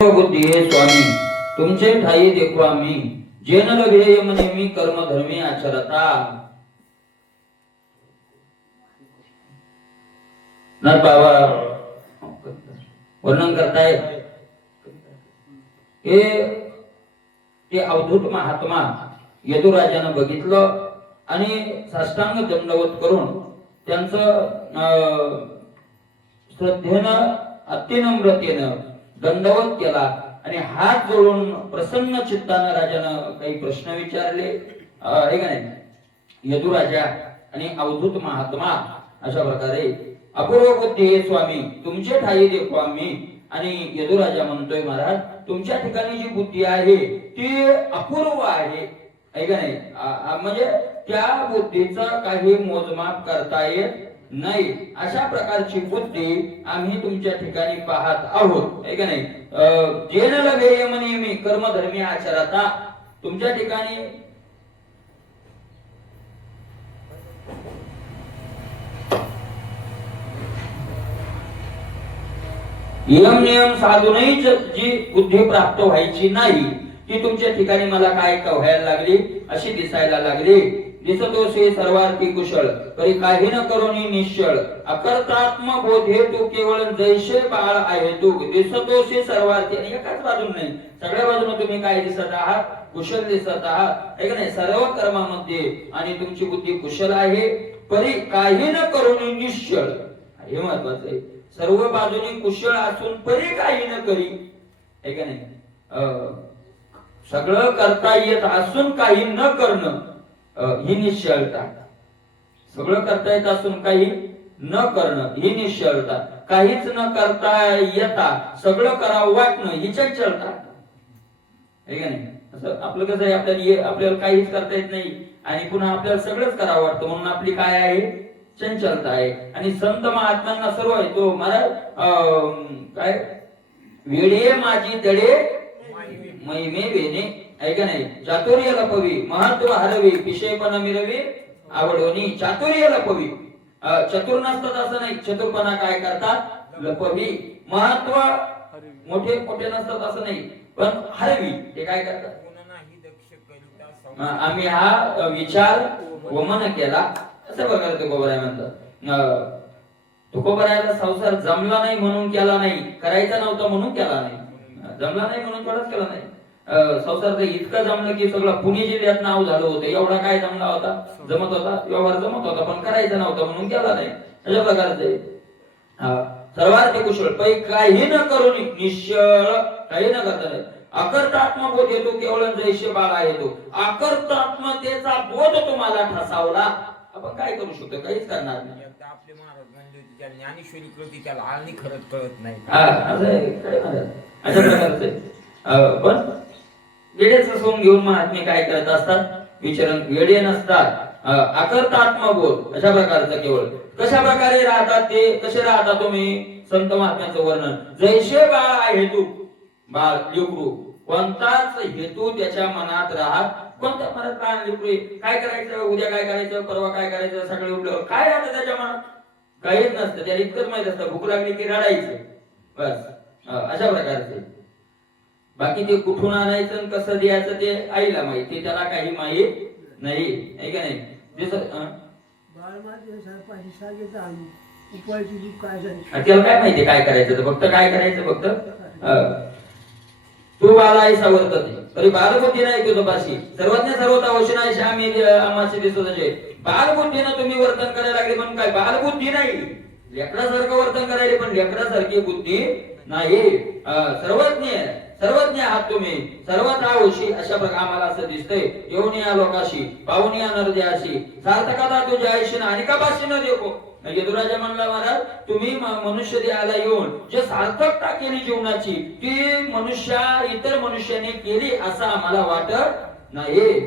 बुद्धी हे स्वामी तुमचे ठाई देखो आम्ही जेन लभे यमने मी कर्म धर्मी आचरता। नर बाबा वर्णन करताय हे ते अवधूत महात्मा यदुराजानं बघितलं आणि साष्टांग दंडवत करून त्यांचं श्रद्धेनं अतिनम्रतेनं दंडवत केला आणि हात जोडून प्रसन्न चित्तानं राजानं काही प्रश्न विचारले हे का नाही यदुराजा आणि अवधूत महात्मा अशा प्रकारे अपूर्व बुद्धी हे स्वामी तुमचे ठाई देखो आम्ही। आणि यदुराजा म्हणतोय महाराज तुमच्या ठिकाणी जी बुद्धी आहे ती अपूर्व आहे का नाही म्हणजे त्या बुद्धीचं काही मोजमाप करता येत नाही अशा प्रकारची बुद्धी आम्ही तुमच्या ठिकाणी पाहत आहोत का नाही। जेन लभे यमने मी कर्म धर्मी आचरता तुमच्या ठिकाणी यम नियम साधूनही जी बुद्धी प्राप्त व्हायची नाही ती तुमच्या ठिकाणी मला काय व्हायला लागली अशी दिसायला लागली। दिसतोसे सर्वार्थी कुशळ तरी काही न करोनी निश्चळ अकर्तात्म बोध हे तू केवळ जैसे बाळ आहे तू दिसतोसे सर्वार्थी आणि एकाच बाजून नाही सगळ्या बाजूने तुम्ही काय दिसत आहात कुशल दिसत आहात का नाही सर्व कर्मामध्ये आणि तुमची बुद्धी कुशल आहे तरी काही न करोनी निश्चळ हे महत्वाचं आहे। सर्व बाजूने कुशल असून परी काही न करी का नाही सगळं करता येत असून काही न करणं ही निश्चलता। सगळं करता येत असून काही न करणं ही निश्चलता। काहीच न करता येता सगळं करावं वाटणं ही चंचलता का नाही। असं आपलं कसं आहे आपल्याला काहीच करता येत नाही आणि पुन्हा आपल्याला सगळंच करावं वाटतं म्हणून आपली काय आहे चंचलता आहे। आणि संत महात्म्यांना सर्व आहे तो महाराज काय वेडे माझी दडे महिमे वेणे का नाही चातुर्य लपवी महत्व हरवी पिशेपणा मिरवी आवडवणी चातुर्य लपवी चतुर नसतात असं नाही चतुरपणा काय करतात लपवी महत्व मोठे मोठे नसतात असं नाही पण हरवी ते काय करतात आम्ही हा विचार वमन केला असं प्रकारे तुकोबराय म्हणतात तुकोबरायला संसार जमला नाही म्हणून केला नाही करायचा नव्हता म्हणून केला नाही जमला नाही म्हणून थोडाच केला नाही संसार इतकं जमलं की सगळं पुणे जिल्ह्यात नाव झालं होतं एवढा काय जमला होता जमत होता व्यवहार जमत होता पण करायचा नव्हता म्हणून केला नाही अशा प्रकारचे सर्वार्थी कुशल पै काही न करून निश्चळ काही न करता नाही अकर्तात्मबोध येतो केवळ जैसे बाळ आहे तो अकर्तात्मतेचा बोध तुम्हाला ठसावला आपण काय करू शकतो काहीच करणार नाही। आपले महाराज म्हणले होते त्या ज्ञानेश्वरी कळती त्याला आळणी खरंच कळत नाही अशा प्रकारचे पण वेडेच सोंग घेऊन महात्मे काय करत असतात विचरण वेडे नसतात अकर्तात्मबोध अशा प्रकारचं केवळ कशा प्रकारे राहतात ते कसे राहता तुम्ही संत महात्म्याचं वर्णन जैसे बाळ आहे तू बाळ लेकरू कोणताच हेतू त्याच्या मनात राहत कोणत्या मनात काय लेकरू काय करायचं उद्या काय करायचं परवा काय करायचं सगळे उठल्यावर काय राहतं त्याच्या मनात काहीच नसतं त्याला इतकंच माहित असतं भूक लागली की रडायचं बस अशा प्रकारचे बाकी ते कुठून आणायचं कसं द्यायचं ते आईला माहिती त्याला काही माहित नाही का नाही त्याला काय माहिती काय करायचं फक्त काय करायचं फक्त तू बाला ऐसा वर्तते तरी बालबुद्धी नाही तुझं पाशी सर्वज्ञ सर्वता अवश्य आम्ही आम्हाशी दिसत बालबुद्धीनं तुम्ही वर्तन करायला लागले पण काय बालबुद्धी नाही लेकरासारखं वर्तन करायले पण लेकरासारखी बुद्धी नाही सर्वज्ञ आहात तुम्ही सर्वता अवश्य अशा प्रकारे आम्हाला असं दिसतंय येऊन या लोकाशी पाहून या नरद्याशी सार्थकता तुझ्या आयुष्य आणि का पाशी न देखो यदुराजा म्हणला महाराज तुम्ही मनुष्य देहाला येऊन जे सार्थकता केली जीवनाची ती इतर मनुष्याने केली असं आम्हाला वाटत नाही।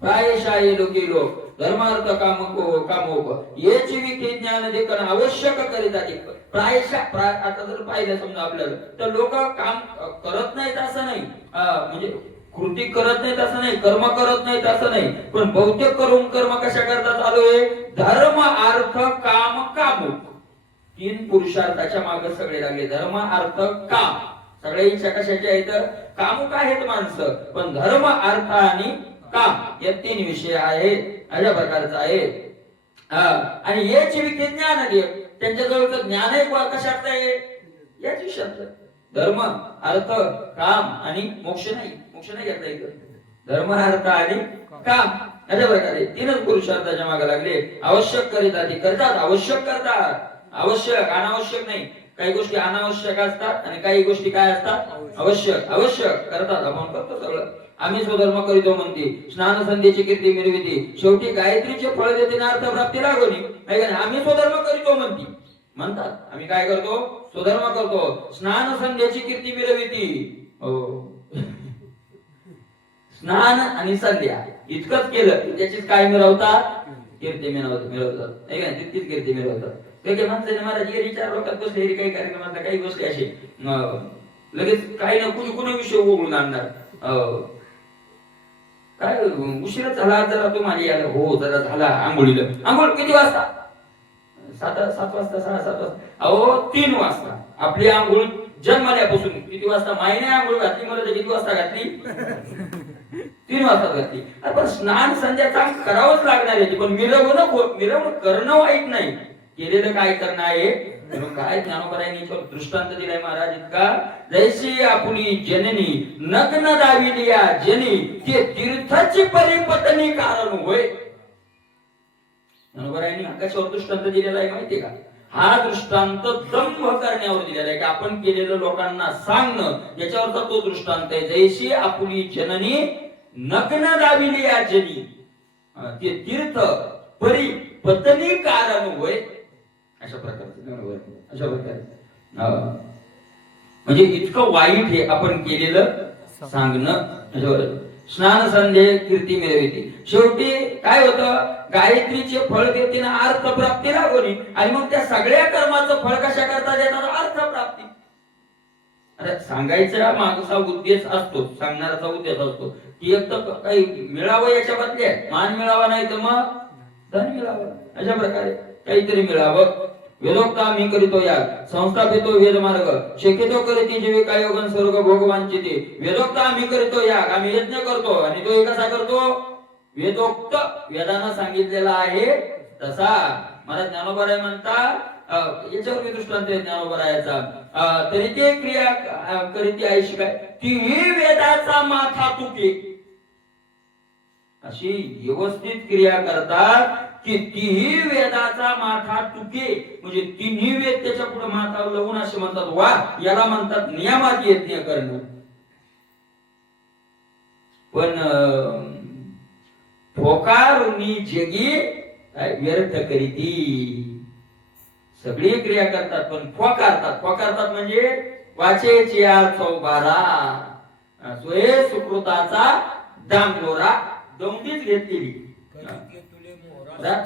प्रायशाये लोके लोक धर्मार्थ कामोक याची विखे ज्ञान देखण आवश्यक करीत आता जर पाहिलं समजा आपल्याला तर लोक काम करत नाहीत असं नाही म्हणजे कृती करत नाहीत असं नाही कर्म करत नाहीत असं नाही पण बहुतेक करून कर्म कशा करता चालू आहे धर्म अर्थ काम कामुक तीन पुरुषार्थाच्या मागे सगळे लागले धर्म अर्थ काम सगळ्या इच्छा कशाच्या आहेत? कामुक आहेत माणसं, पण धर्म अर्थ आणि काम या 3 विषय आहेत, अशा प्रकारचा आहे. आणि याची विखे ज्ञान देव, त्यांच्या जवळचं ज्ञान आहे कशात आहे? याच विषयात. धर्म अर्थ काम आणि मोक्ष नाही, मोक्ष नाही घेता येत. धर्म अर्थ आणि काम अशा प्रकारे 3च पुरुषार्थाच्या मागे लागले. आवश्यक करीता ते करतात, आवश्यक करतात, आवश्यक अनावश्यक नाही. काही गोष्टी अनावश्यक असतात आणि काही गोष्टी काय असतात? आवश्यक. आवश्यक करतात, आपण करतो सगळं. आम्ही स्वधर्म करीतो म्हणते, स्नान संध्येची कीर्ती मिरविते, शेवटी गायत्रीचे फळ देते ना अर्थ प्राप्ती लागोनी. आम्ही स्वधर्म करीतो म्हणतात. आम्ही काय करतो? स्वधर्म करतो. स्नान संध्येची कीर्ती मिरविते. हो, स्नान आणि संध्या इतकंच केलं की त्याचीच काय मिळवतात? कीर्ती मिळवतात. नाही का? तितकीच कीर्ती मिळवतात. काही माणसाने महाराज ये 4 लोकात बसले, काही कार्यक्रमातल्या काही गोष्टी असे लगेच काही ना कुणी विषय उघडून आणणार. काय उशीर झाला जरा तुम्हाला यायला? हो जरा झाला. आंघोळीला आंघोळ किती वाजता? 7 वाजता, 6-7 वाजता. अहो 3 वाजता आपली आंघोळ जन्मल्यापासून किती वाजता मायने आंघोळ घातली? मला किती वाजता घातली? 3 वाजता घातली. पण स्नान संध्याचा करावंच लागणार आहे. पण मिरवणूक करणं वाईट नाही, केलेलं काय करणं आहे? काय ज्ञानोबरायांनी दृष्टांत दिलाय महाराज इतका, जैशी आपुली जननी नग्न दाविलिया जनी ते तीर्थाची परिपत्नी कारण होय. ज्ञानोबरायांनी कशावर दृष्टांत दिलेला आहे माहितीये का? हा दृष्टांत दंभ करण्यावर दिलेला आहे की आपण केलेलं लोकांना सांगणं, याच्यावरचा तो दृष्टांत आहे. जैशी आपुली जननी नग्न दाविलिया जनी ते तीर्थ परिपत्नी कारण होय. अशा प्रकारे म्हणजे इतकं वाईट हे आपण केलेलं सांगणं. स्नान संध्ये कीर्ती मिळविते, शेवटी काय होतं? गायत्रीचे फळ देते ना अर्थ प्राप्ती लागोनी. आणि मग त्या सगळ्या कर्माचं फळ कशा करता देतात? अर्थ प्राप्ती. अरे सांगायचा मागचा उद्देश असतो, सांगणाराचा उद्देश असतो की एक तर काही मिळावं याच्या बदल्यात, मान मिळावा नाही तर मग धन मिळावं. अशा प्रकारे काहीतरी मिळावं. वेदोक्ता मी करीतो याग, संस्थापितो वेद मार्ग, शेकितो करीती जीविका योगन स्वर्ग भोगवांचिते. वेदोक्ता मी करीतो याग, आम्ही यज्ञ करतो आणि तो कसा करतो? वेदोक्त, वेदानं सांगितलेला आहे तसा. मला ज्ञानोबराय म्हणतात, याच्यावर मी दृष्टांत आहे ज्ञानोबरायाचा. तरी ते क्रिया करीती आहे शिकाय तीही वेदाचा माथा तुके. अशी व्यवस्थित क्रिया करतात की तीही वेदाचा माथा तुके. म्हणजे 3ही वेद त्याच्या पुढे माथा लावून असे म्हणतात, वा याला म्हणतात नियमात यज्ञ करणं. पण फोकारुनी जगी व्यर्थ करीती. सगळी क्रिया करतात पण फोकारतात म्हणजे वाचेची चौबारा, स्वये सुकृताचा दांगोरा दौंडीच घेतलेली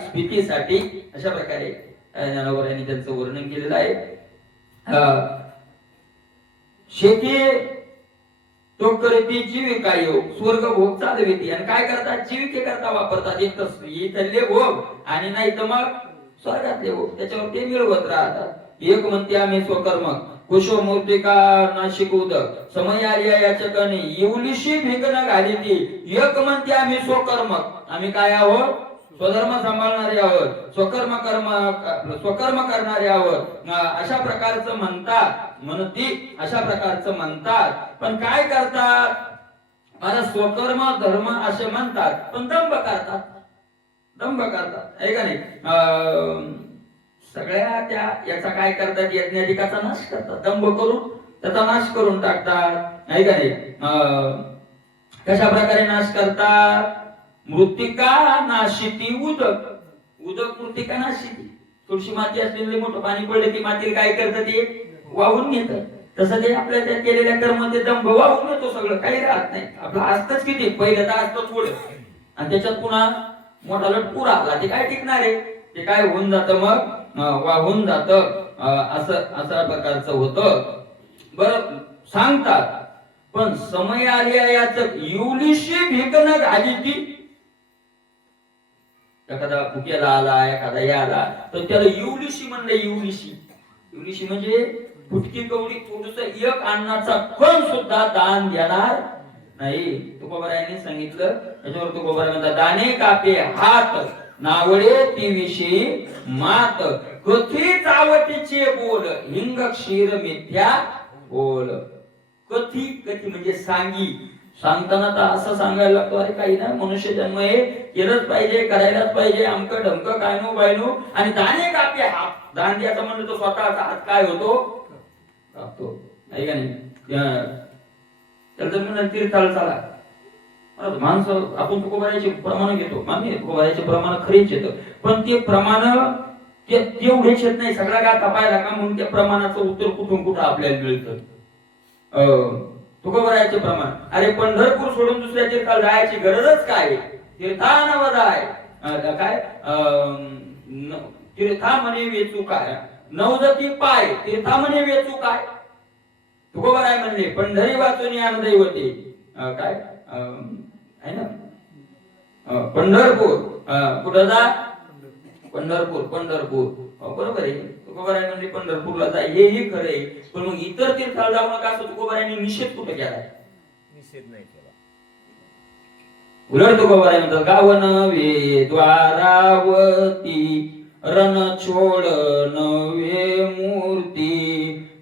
स्थितीसाठी. अशा प्रकारे ज्ञानोबरायांनी त्यांचं वर्णन केलेलं आहे. शेती तो करती जीविका योग, स्वर्ग भोग चालविती. आणि काय करतात? जीविके करता वापरतात. एक तर इथले भोग आणि नाही तर मग स्वर्गातले भोग, त्याच्यावर ते मिळवत राहतात. एक म्हणते आम्ही स्वकर्मक, कुशो मूर्तिका नाशिक उदक, समय आर्या याचकाने येवलीशी भिकन घाली ती. एक म्हणते आम्ही स्वकर्मक, आम्ही काय आहोत? स्वधर्म सांभाळणारे आहोत, स्वकर्म करणारे आहोत. अशा प्रकारचं म्हणती, अशा प्रकारचं म्हणतात. पण काय करतात? मला स्वकर्म धर्म असे म्हणतात पण दंभ करतात. आहे का नाही? सगळ्या त्या याचा काय करतात? यज्ञाधिकाचा नाश करतात. दंभ करून त्याचा नाश करून टाकतात. आहे का नाही? कशा प्रकारे नाश करतात? मृत्तिका नाशिती उदक मृत्तिका नाशिती. थोडीशी माती असलेली मोठं पाणी पडलं की माती काय करतात? ते वाहून घेतात. तसं ते आपल्या त्या केलेल्या कर्म ते दंभ वाहून घेतो, सगळं काही राहत नाही. आपलं असतच किती? पहिलं तर असतं थोडं आणि त्याच्यात पुन्हा मोठा लटपूर आला, ते काय टिकणार आहे? ते काय होऊन जातं? मग वाहून जातं. असा प्रकारचं होतं. बरं सांगतात पण समय आल्या याच युलिशी भिकन घाली ती. एखादा भुक्याला आला, एखादा आला तर त्याला युलिशी म्हणलं. युलिशी म्हणजे फुटकी कवडी थोडस एक अन्नाचा कण सुद्धा दान देणार नाही. तुकोबारायांनी सांगितलं. त्याच्यावर तुकोबाराय म्हणतात, दाने कापे हात नावळे ती विषयी मात, कथी चावटीचे बोल हिंग क्षीर मिथ्या बोल. कथी कथी म्हणजे सांगी. सांगताना तर असं सांगायला लागतो, अरे काही ना, मनुष्य जन्म हे केलंच पाहिजे, करायलाच पाहिजे, अमकं ढमकं काय नो बायनो. आणि दाने कापे हात, दान द्यायचं म्हणलं तो स्वतःचा हात काय होतो, कापतो. आहे का नाही. त्याला जर म्हणलं तीर्थाला चला, माणसं आपण तुकोबारायचे प्रमाण घेतो, मान्य तुकोबारायचे प्रमाण खरेच येतं, पण ते प्रमाण तेवढेच येत नाही. सगळा का तपायला का म्हणून त्या प्रमाणाचं उत्तर कुठून कुठं आपल्याला मिळतं. तुकोबारायचे प्रमाण, अरे पंढरपूर सोडून दुसऱ्या तीर्थाला जायची गरजच काय. तीर्थानवद आहे काय, तीर्था म्हणे वेचू काय, नवदती पाय तीर्था म्हणे वेचू काय. तुकोबाराय म्हणले, पंढरी वाचून आनंदही होते काय आहे ना. पंढरपूर कुठं जा, पंढरपूर पंढरपूर बरोबर आहे. तुकोबाराय म्हणले पंढरपूरला जा, हेही खरं आहे. पण मग इतर तीर्थाला जाऊ नका असं तुकोबारायांनी निषेध कुठे केलाय, निषेध नाही केला. उलट तुकोबाराय म्हणतात, गाव नव्हे द्वारावती रण छोड नव्हे मूर्ती,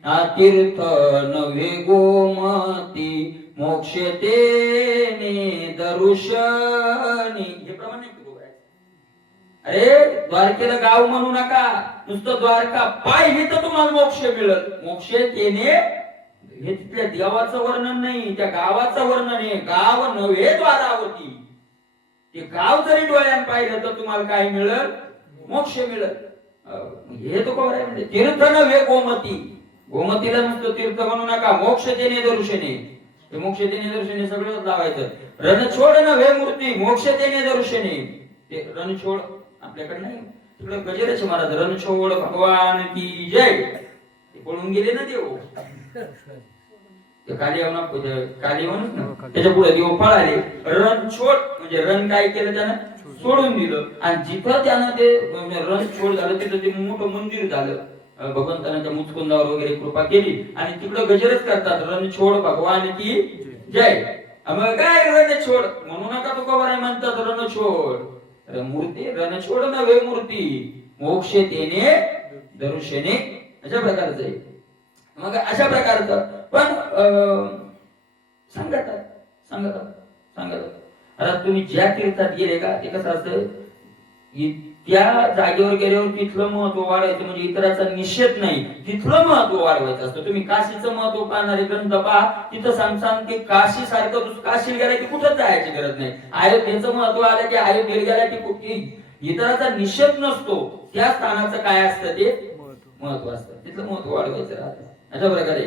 ना तीर्थ नव्हे गोमती, मोक्ष तेने दरुशनी. हे प्रमाण नाही तुकोबाराय. अरे द्वारकेला गाव म्हणू नका, नुसतं द्वारका पाहिली तर तुम्हाला मोक्ष मिळत. मोक्ष तेने हे तिथल्या देवाचं वर्णन नाही, त्या गावाचं वर्णन आहे. गाव नव्हे द्वारावती, ते गाव जरी डोळ्यानं पाहिलं तर तुम्हाला काय मिळत, मोक्ष मिळत. हे तुकोबाराय म्हणजे तीर्थ नव्हे गोमती, गोमतीला नुसतं तीर्थ म्हणू नका. मोक्ष तेने दर्शने, ते मोक्ष तेने दर्शने सगळं लावायचं. रणछोड नव्हे मूर्ती, मोक्ष तेने दर्शने. ते रणछोड आपल्याकडे नाही, तिकडे गजेराचे महाराज, रणछोड भगवान की जय. ते पळून गेले ना देव, कालियावनच ना, त्याच्या पुढे देव पळाले. रणछोड म्हणजे रण काय केलं त्यानं, सोडून दिलं. आणि जिथं त्यानं ते रणछोड झालं तिथं ते मोठं मंदिर झालं. भगवंतानं त्या मुचकुंदावर वगैरे कृपा केली आणि तिकडं गजरच करतात, रणछोड भगवान की जय. मग काय रणछोड म्हणू नका, तुकोबाराय म्हणतात रणछोड. मूर्ती रणछोड नव्हे मूर्ती, मोक्ष तेने दर्शने. अशा प्रकारचं आहे. मग अशा प्रकारचं पण सांगतात सांगतात सांगतात. आता तुम्ही ज्या तीर्थात गेले का, ते कसं असतं, त्या जागेवर गेल्यावर तिथलं महत्व वाढवायचं, म्हणजे इतराचा निषेध नाही, तिथलं महत्व वाढवायचं असतं. तुम्ही काशीचं महत्व पाहणारे ग्रंथ पहा, तिथं सांगतात की काशी सारखं, काशीला गेला की कुठं जायची गरज नाही. अयोध्येचं महत्व आलं की अयोध्येला गेला की कुठे इतराचा निषेध नसतो, त्या स्थानाचं काय असतं, ते महत्व असतं, तिथलं महत्व वाढवायचं राहतं. अशा प्रकारे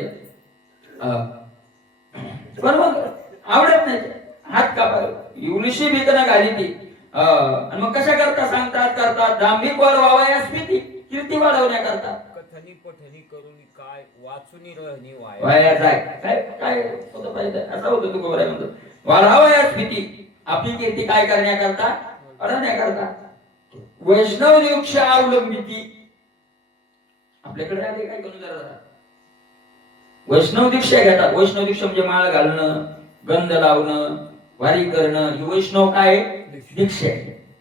पण मग आवडत नाही, हात कापाय एवढीशी भीतना घाली ती. आणि मग कशा करता सांगतात करतात, दांभिक वाढवावयास भीती, कीर्ती वाढवण्याकरता. कथनी पठनी करून काय वाचुनी रहनी वाया जाय काय काय होतं पाहिजे, असं होतं तुकोबाराय म्हणतो. वाढवावयास भीती, आपली कीर्ती काय करण्याकरता, अडवण्याकरता. वैष्णव दीक्षा अवलंबिती, आपल्याकडे आले काय करून जरा वैष्णव दीक्षा घेतात. वैष्णव दीक्षा म्हणजे माळ घालणं, गंध लावणं, वारी करणं, ही वैष्णव काय दीक्षा.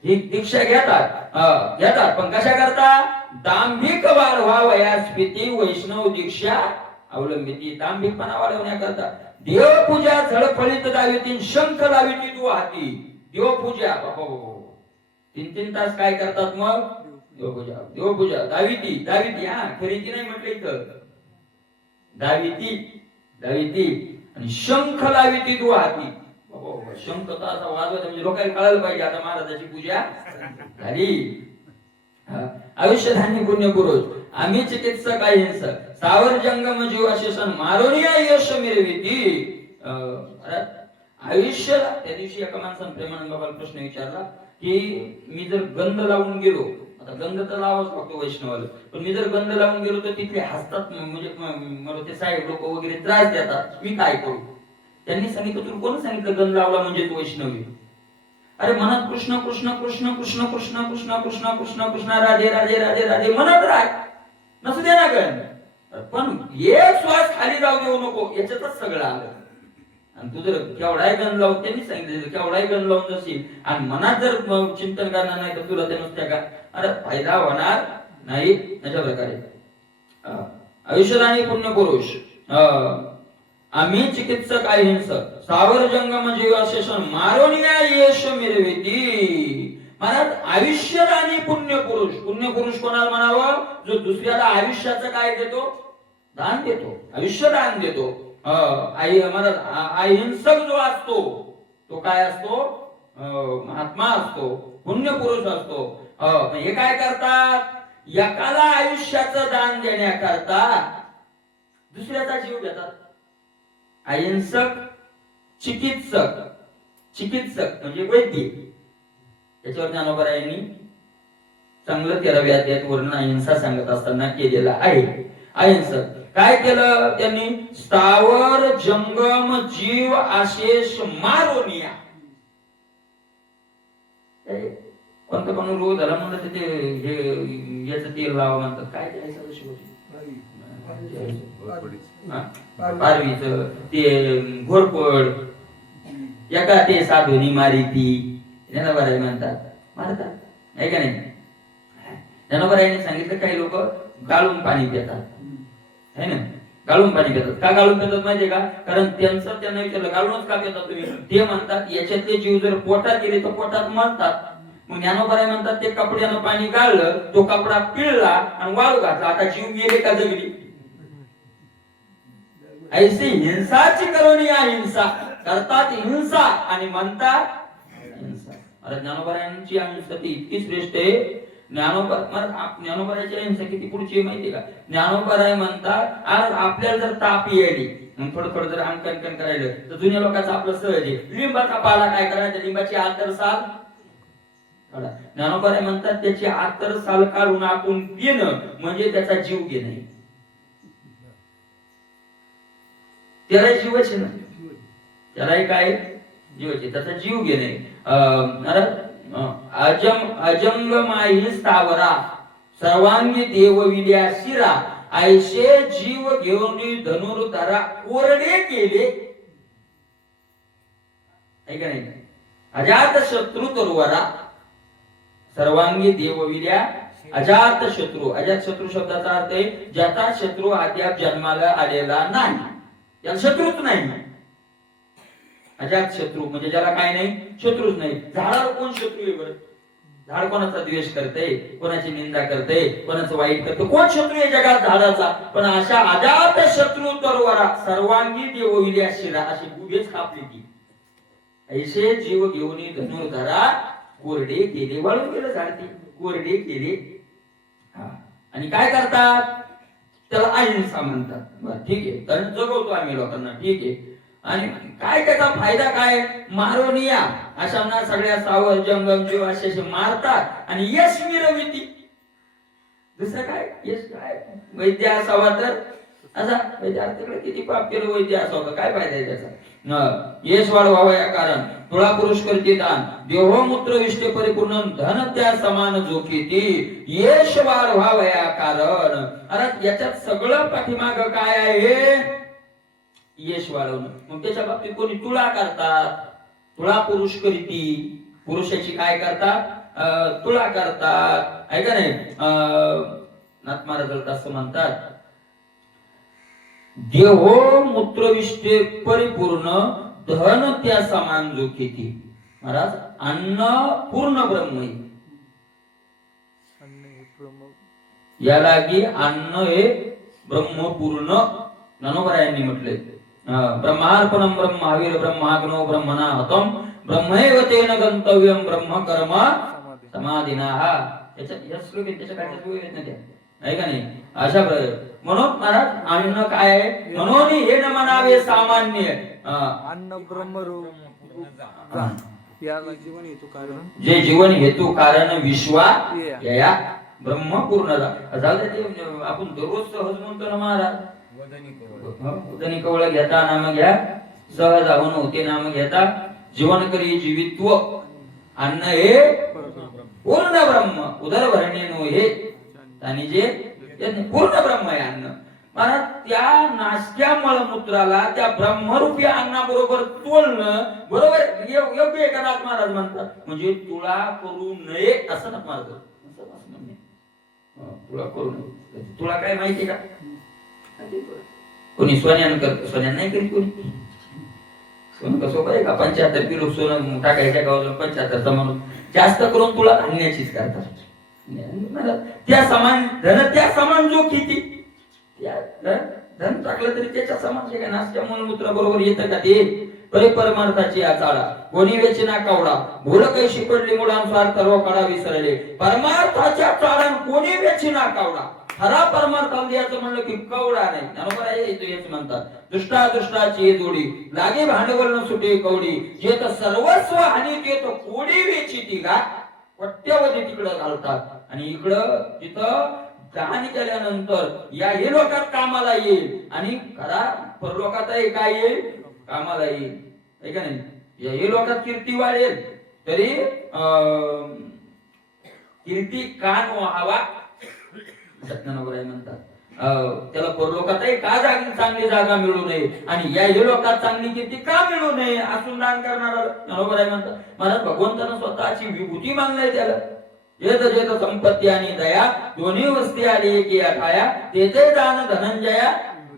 ही दीक्षा घेतात पण कशा करता, दांभिक वाढवावयास भीती, वैष्णव दीक्षा अवलंबिती. दांभिकपणा वाढवण्याकरता. देवपूजा झळफळीत दाविती, शंख लाविती तू हाती. देवपूजा 3-3 तास काय करतात मग, देवपूजा दाविती हा खरीदी नाही म्हटलं इथं, दाविती आणि शंख लाविती तू हाती. शंख तर असा वाजवायचा म्हणजे लोकांना कळायला पाहिजे आता महाराजाची पूजा झाली. आयुष्य धान्य पुण्य पुरुष, आम्ही चिकित्सक अहिंस, सावर जंगम जीवाशेषण मारोनिया यश मिरविती. आयुष्य, त्या दिवशी एका माणसाने प्रेमानंद बाबाला प्रश्न विचारला की मी जर गंध लावून गेलो, आता गंध तर लावाच लागतो वैष्णवाला, पण मी जर गंध लावून गेलो तर तिथले हसतात, म्हणजे मला ते साहेब लोक वगैरे त्रास देतात, मी काय करू. त्यांनी सांगितलं, तुला कोण सांगितलं गंध लावला म्हणजे तू वैष्णवी. अरे मनात कृष्ण कृष्ण कृष्ण कृष्ण कृष्ण कृष्ण कृष्ण कृष्ण कृष्ण राधे राधे राधे राधे म्हणत राह, नसू दे ना गण. पण एक श्वास खाली जाऊ देऊ नको, याच्यातच सगळं आलं. आणि तू जर केवढाही गण लावून, त्यांनी सांगितलं केवढाही गण लावून जाशील आणि मनात जर चिंतन करणार नाही तर तुला ते नुसत्या का अरे फायदा होणार नाही. अशा प्रकारे आयुष्यदानी पुण्य पुरुष आम्ही चिकित्सक अहिंसक सावर जंगम जीवाशेषण मारोनिया यश मिरविती. महाराज आयुष्यदानी पुण्य पुरुष कोणाला म्हणावं? जो दुसऱ्याला आयुष्याचं काय देतो? दान देतो, आयुष्य दान देतो. महाराज अहिंसक जो असतो तो काय असतो? महात्मा असतो, पुण्य पुरुष असतो. हे काय करतात? एकाला आयुष्याचं दान देण्याकरता दुसऱ्याचा जीव घेतात. अहिंसक चिकित्सक म्हणजे वैद्य. त्याच्यावर ज्ञानोबरायांनी चांगलं 13व्या अध्यायात वर्णन अहिंसा सांगत असताना केलेलं आहे. अहिंसक काय केलं त्यांनी? स्थावर जंगम जीव आशेष मारोनिया. कोणतं पण रोग झाला म्हणलं ते याचं तेल लावा म्हणतात. काय द्यायचं? पारवीच ते घोरपड एका ते साधुनी मारिती ज्ञानोबराय म्हणतात, मारतात आहे का नाही? ज्ञानोबरायांनी सांगितलं काही लोक गाळून पाणी पितात है ना, गाळून पाणी पितात. का गाळून पितात माहितीये का? कारण त्यांना विचारलं गाळूनच का पितात तुम्ही? ते म्हणतात याच्यातले जीव जर पोटात गेले तर पोटात मरतात. मग ज्ञानोबराय म्हणतात ते कपड्यानं पाणी गाळलं, तो कपडा पिळला आणि वाळू घातला, आता जीव गेले का जगली? ऐसी हिंसाची करोनी अहिंसा. करतात हिंसा आणि म्हणतात हिंसा. अरे ज्ञानोबरायांची अहिंसा ती इतकी श्रेष्ठ आहे. ज्ञानोबराची अहिंसा किती पुढची माहितीये का? ज्ञानोबराय म्हणतात आज आपल्याला जर ताप यायली थोडं जर अंकन करायला तर जुन्या लोकांचं आपलं सहज आहे. लिंबाचा पाला काय करायचं? लिंबाची आतर साल काढा. ज्ञानोबराय म्हणतात त्याची आतर साल काढून आपण पिणं म्हणजे त्याचा जीव घेणे. त्याला जीवच ना, त्यालाही काय जीवाचे, त्याचा जीव घेणे. अजंग माही स्थावरा सर्वांगी देवविल्या शिरा ऐशे जीव घेऊन धनुर्धरा कोरडे केले. ऐका नाही, अजात शत्रू तरुवरा सर्वांगी देवविल्या अजात शत्रू शब्दाचा अर्थ आहे ज्याचा शत्रू अद्याप जन्माला आलेला नाही, याला शत्रूच नाही. अजात शत्रू म्हणजे ज्याला काय नाही, शत्रूच नाही. झाडावर कोण शत्रू आहे बरं? झाड कोणाचा द्वेष करते, कोणाची निंदा करते, कोणाचं वाईट करते? कोण शत्रू आहे जगात? झाडाचा. पण अशा अजात शत्रू तरुवरा सर्वांगी देवविल्या शिरा अशी गुढेच कापली ती. ऐसे जीव घेऊन धनुर्धरा कोरडे केले. वाळून गेलं झाड ते, कोरडे केले. आणि काय करतात? त्याला अहिंसा म्हणतात. बरं ठीक आहे, कारण जगवतो आम्ही लोकांना, ठीक आहे. आणि काय त्याचा फायदा काय? मारोनिया अशा सगळ्या सावर जंगम जीव असे मारतात आणि यश मिरविती. दुसरं काय? यश काय? वैद्य असावा तर असा वैद्यार्थीकडे किती पाप केलं वैद्य असावं, काय फायदा आहे त्याचा? यश वाढवावं या कारण तुळा पुरुष करते दान देहो मूत्र विष्टे परिपूर्ण धन त्या समान जोखीती. यश वाढवावं या कारण. अरे याच्यात सगळं पाठीमाग काय आहे? यश वाढवणं. मग त्याच्या बाबतीत कोणी तुळा करतात, तुळा पुरुष करीती. पुरुषाची काय करतात? तुळा करतात, आहे का नाही? नाथ महाराज असं म्हणतात देहो मूत्रविष्टे परिपूर्ण धन त्या समान जोखीती. महाराज अन्न पूर्ण ब्रह्म यालागी अन्न हे ब्रह्मपूर्ण ज्ञानोबरायांनी म्हटले. ब्रह्मार्पणम ब्रह्मावीर ब्रह्माग्नो ब्रह्मणा हतम ब्रह्मैव तेन गंतव्यम ब्रह्म कर्म समाधिनाः. त्याच्या या श्लोकात त्याच्या काय नाही आहे का नाही? अशा प्रकारे म्हणून महाराज अन्न काय आहे? म्हणून हे न म्हणावे सामान्य अन्न ब्रह्मरूप याला जीवन हेतू कारण जे जीवन हेतू कारण विश्वा या ब्रह्मपूर्ण आपण दररोज सहज म्हणतो ना महाराज. वदनी कवळ घेता नाम घ्या सहज आवन होते नाम घेता जीवन करी जीवित्व. अन्न हे पूर्ण ब्रह्म उदर भरणे नो हे आणि जे पूर्ण ब्रह्म आहे अन्न. मला त्या नाश्त्या मळमूत्राला त्या ब्रह्मरूपी अन्नाबरोबर तोलणं बरोबर योग्य आहे का नाथ महाराज म्हणतात. म्हणजे तुळा करू नये असं नाथ महाराज तुळा करू नये. तुळा काय माहिती का, कोणी सोन्यानं करत, सोन्यानं नाही करीत कोणी. सोनं कसं आहे का 75 किलो सोनं टाकायच्या गावाला 75चा म्हणून जास्त करून तुला आणण्याचीच करतात. त्या समान धन त्या समान जो किती धन टाकलं तरी त्याच्या समान काय नाश्त्या मूत्र बरोबर येतं का ते. परमार्थाची आचाळा कोणी वेचना कावडा भूल कैशी पडली मुलांनुसार सर्व काढा विसरले. परमार्थाच्या चाळण कोणी वेचना कावडा. खरा परमार्थाला द्यायचं म्हणलं की कवडा नाही. बरोबर आहे, हेच म्हणतात दृष्टादृष्टाची जोडी लागे भांडवल न सुटे कवडी. जे तर सर्वस्व आणि ते तर कोडी वेचिती का कोट्यवधी तिकडं घालतात. आणि इकडं तिथं दान केल्यानंतर या हे लोकात कामाला येईल आणि खरा परलोकातही काय येईल कामाला येईल, आहे का नाही. या हे लोकात कीर्ती वाढेल तरी कीर्ती कान व्हावा सत्यनारायण म्हणतात. त्याला परलोकातही का चांगली जागा मिळू नये आणि या हे लोकात चांगली कीर्ती का मिळू नये असून दान करणारा बरोबर आहे म्हणतात. महाराज भगवंतानं स्वतःची विभूती मानलाय त्याला. जेत जेत संपत्ती आणि दया दोन्ही वस्ती आली एकी आठाया तेथे दान धनंजया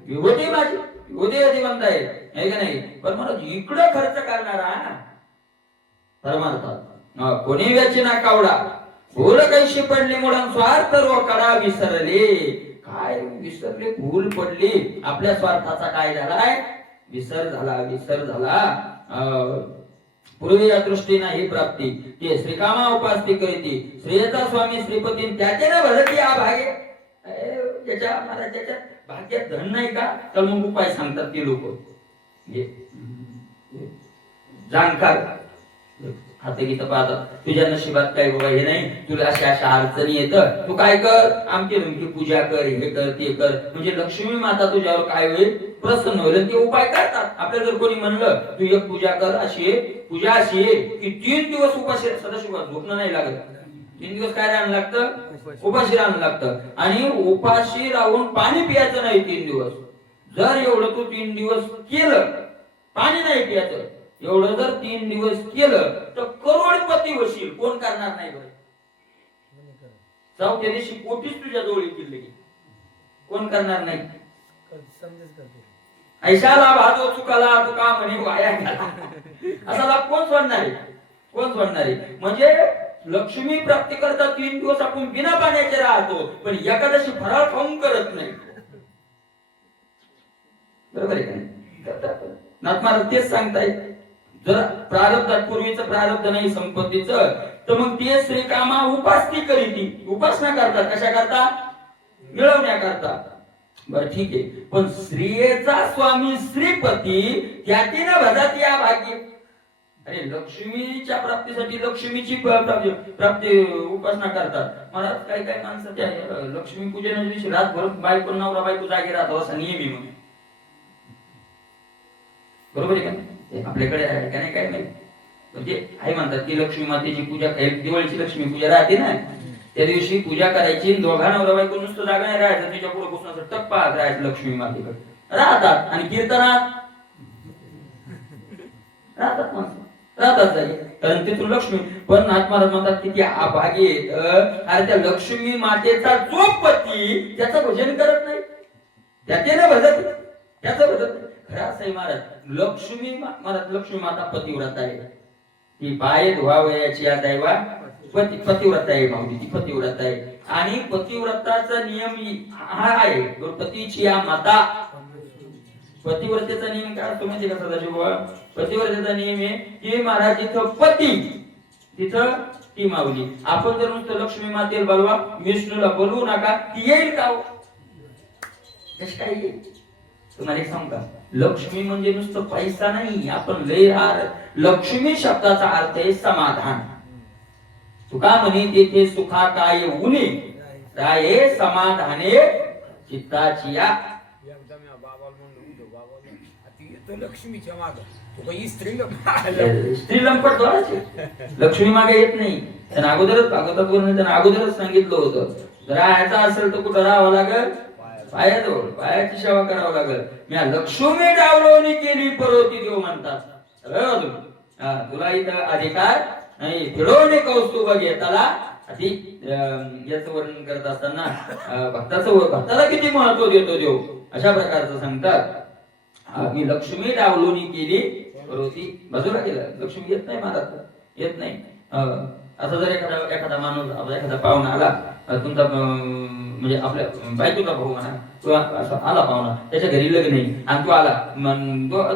विभूती माझी विभूती म्हणताय, आहे का नाही. पण महाराज इकडं खर्च करणारा परमार्थात कोणी वेचना कावडा भूल कैशी पडली मुळां स्वार्थ रो कडा विसरले. काय विसरले, भूल पडली, आपल्या स्वार्थाचा काय झालाय विसर झाला. पूर्वीच्या दृष्टीने ही प्राप्ती ते श्रीकामा उपासती करीती श्रेयचा स्वामी श्रीपती त्याचे ना भरती या भागे. ज्याच्या महाराजाच्या भाग्यात धन नाही का तर मग उपाय सांगतात ते लोक जाणकार हाते गीत पाहतात. तुझ्या नशिबात काय बाबा हे नाही, तुला अशा अशा अडचणी येतं, तू काय कर आमची तुमची पूजा कर, हे कर ते कर, म्हणजे लक्ष्मी माता तुझ्यावर काय होईल प्रसन्न होईल. ते उपाय करतात. आपल्याला जर कोणी म्हणलं तू एक पूजा कर अशी पूजा अशी की 3 दिवस उपाशी सदाशिवाय झोपणं नाही लागत. 3 दिवस काय राहणं लागतं उपाशी राहणं लागतं आणि उपाशी राहून पाणी पियाचं नाही 3 दिवस. जर एवढं तू 3 दिवस केलं पाणी नाही पियाचं एवढं जर 3 दिवस केलं तर करोडपती होशील. कोण करणार नाही बरं. चौथ्या दिवशी कोटीच तुझ्या जवळ येतील, कोण करणार नाही. ऐशा लाभ हा जो चुकाला तुका म्हणे वाया गेला असा लाभ कोण सोडणार आहे. म्हणजे लक्ष्मी प्राप्ती करता 3 दिवस आपण बिना पाण्याचे राहतो पण एकादशी फराळ खाऊन करत नाही. बरोबर आहे का. नाथ महाराज तेच सांगतायत. जर प्रारब्धात पूर्वीचं प्रारब्ध नाही संपत्तीचं तर मग ते श्रीकामा उपासती करीती उपासना करतात. कशा करता मिळवण्याकरता. बरं ठीक आहे, पण श्रीयेचा स्वामी श्रीपती त्याने ना भजाती या भाग्य. अरे लक्ष्मीच्या प्राप्तीसाठी लक्ष्मीची प्राप्ती उपासना करतात. महाराज काही काही माणसं त्या लक्ष्मी पूजनाच्या दिवशी रातभर बायको नवरा बायको जागे राहतो असा नियम आहे म्हणून. बरोबर आहे का. आपल्याकडे आहे का नाही काय नाही. म्हणजे आई म्हणतात की लक्ष्मी मातेची पूजा दिवाळीची लक्ष्मी पूजा राहते ना त्या दिवशी पूजा करायची. दोघा नवरा बायको नुसतं जागा नाही राहायचं, तिच्या पुढे बसून असं टक पाहत राहायचं लक्ष्मी मातेकडे राहतात. आणि कीर्तनात राहतात जागी कारण तिथून लक्ष्मी. पण नाथ महाराज म्हणतात की त्या अभागी अरे त्या लक्ष्मी मातेचा जो पती त्याचं भजन करत नाही त्याचे ना भजत त्याचं भजत खरं असं आहे. महाराज लक्ष्मी माता पतिव्रता आहे. ती पाय धुवावयाची या दैवा पतिव्रता आहे. भावली ती पतिव्रता आहे आणि पतिव्रताचा नियम हा आहे. पतीची या माता पतिव्रतेचा नियम काय असतो माहिती का सदाशिव. पतिव्रतेचा नियम आहे की महाराज जिथं पती तिथं ती माऊली. आपण जर नुसतं लक्ष्मी मातेला बोलवा विष्णूला बोलवू नका ती येईल का कशी काय येईल. तुम्हाला एक सांगू का लक्ष्मी म्हणजे नुसतं पैसा नाही. आपण लय लक्ष्मी शब्दाचा अर्थ आहे समाधान. तुका म्हणे तेथे सुखा काय उनी राये समाधाने चित्ताची या. लक्ष्मीच्या माग स्त्री लंपट लक्ष्मी मागे येत नाही. त्यांना अगोदरच सांगितलं होतं जर राहायचं असेल तर कुठं राहावं लागेल पायाजवळ पायाची सेवा करावं लागेल. मी लक्ष्मी डावलोनी केली परोती देव म्हणतात. तुला इथं अधिकार नाही. फिरवणे कौस्तुभ घेताला आधी याचं वर्णन करत असताना भक्ताला किती महत्व देतो देव अशा प्रकारचं सांगतात. मी लक्ष्मी डावलोनी केली परोती बाजूला गेलं. लक्ष्मी येत नाही महाराज, येत नाही. असं जर एखादा माणूस एखादा पाहुणा आला तुमचा म्हणजे आपल्या बायकोचा भाऊ म्हणा किंवा असं आला पाहुणा, त्याच्या घरी लग्न नाही आणि तो आला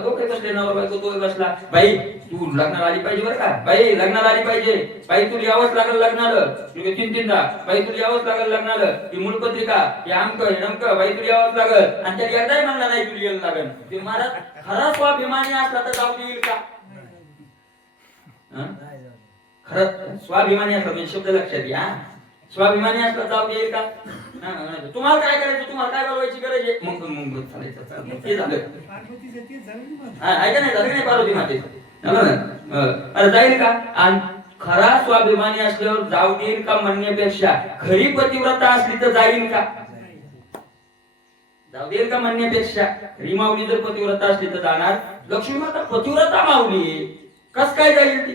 तो काही बसले नवरा बायको तो बसला, बाई तू लग्नाला आली पाहिजे बरं का, बाई लग्नाला आली पाहिजे, बाई तुला यावंच लागल लग्नाला, तुला तीनदा बाई तुला यावंच लागल लग्नाला, ही मूळपत्रिका हे आमक हे नमक बाई तुला यावंच लागल आणि त्याला एकदाही म्हणला नाही तुला यायला लागल. ते महाराज खरा स्वाभिमानी असला तर जाऊ येईल का? खरं स्वाभिमानी असला म्हणजे शब्द लक्षात घ्या, स्वाभिमानी असला जाऊ येईल का? तुम्हाला काय करायचं, तुम्हाला काय बोलवायची गरज आहे, मग चालायचं ते झालं. ऐका नाही झालं नाही पार्वती माते जाईल का? आणि खरा स्वाभिमानी असल्यावर जाऊ देईल का म्हणण्यापेक्षा खरी पतिव्रता असली तर जाईल का? जाऊ देईल का म्हणण्यापेक्षा खरी माऊली जर पतिव्रता असली तर जाणार. लक्ष्मी माता पतिव्रता माऊली कस काय जाईल ती?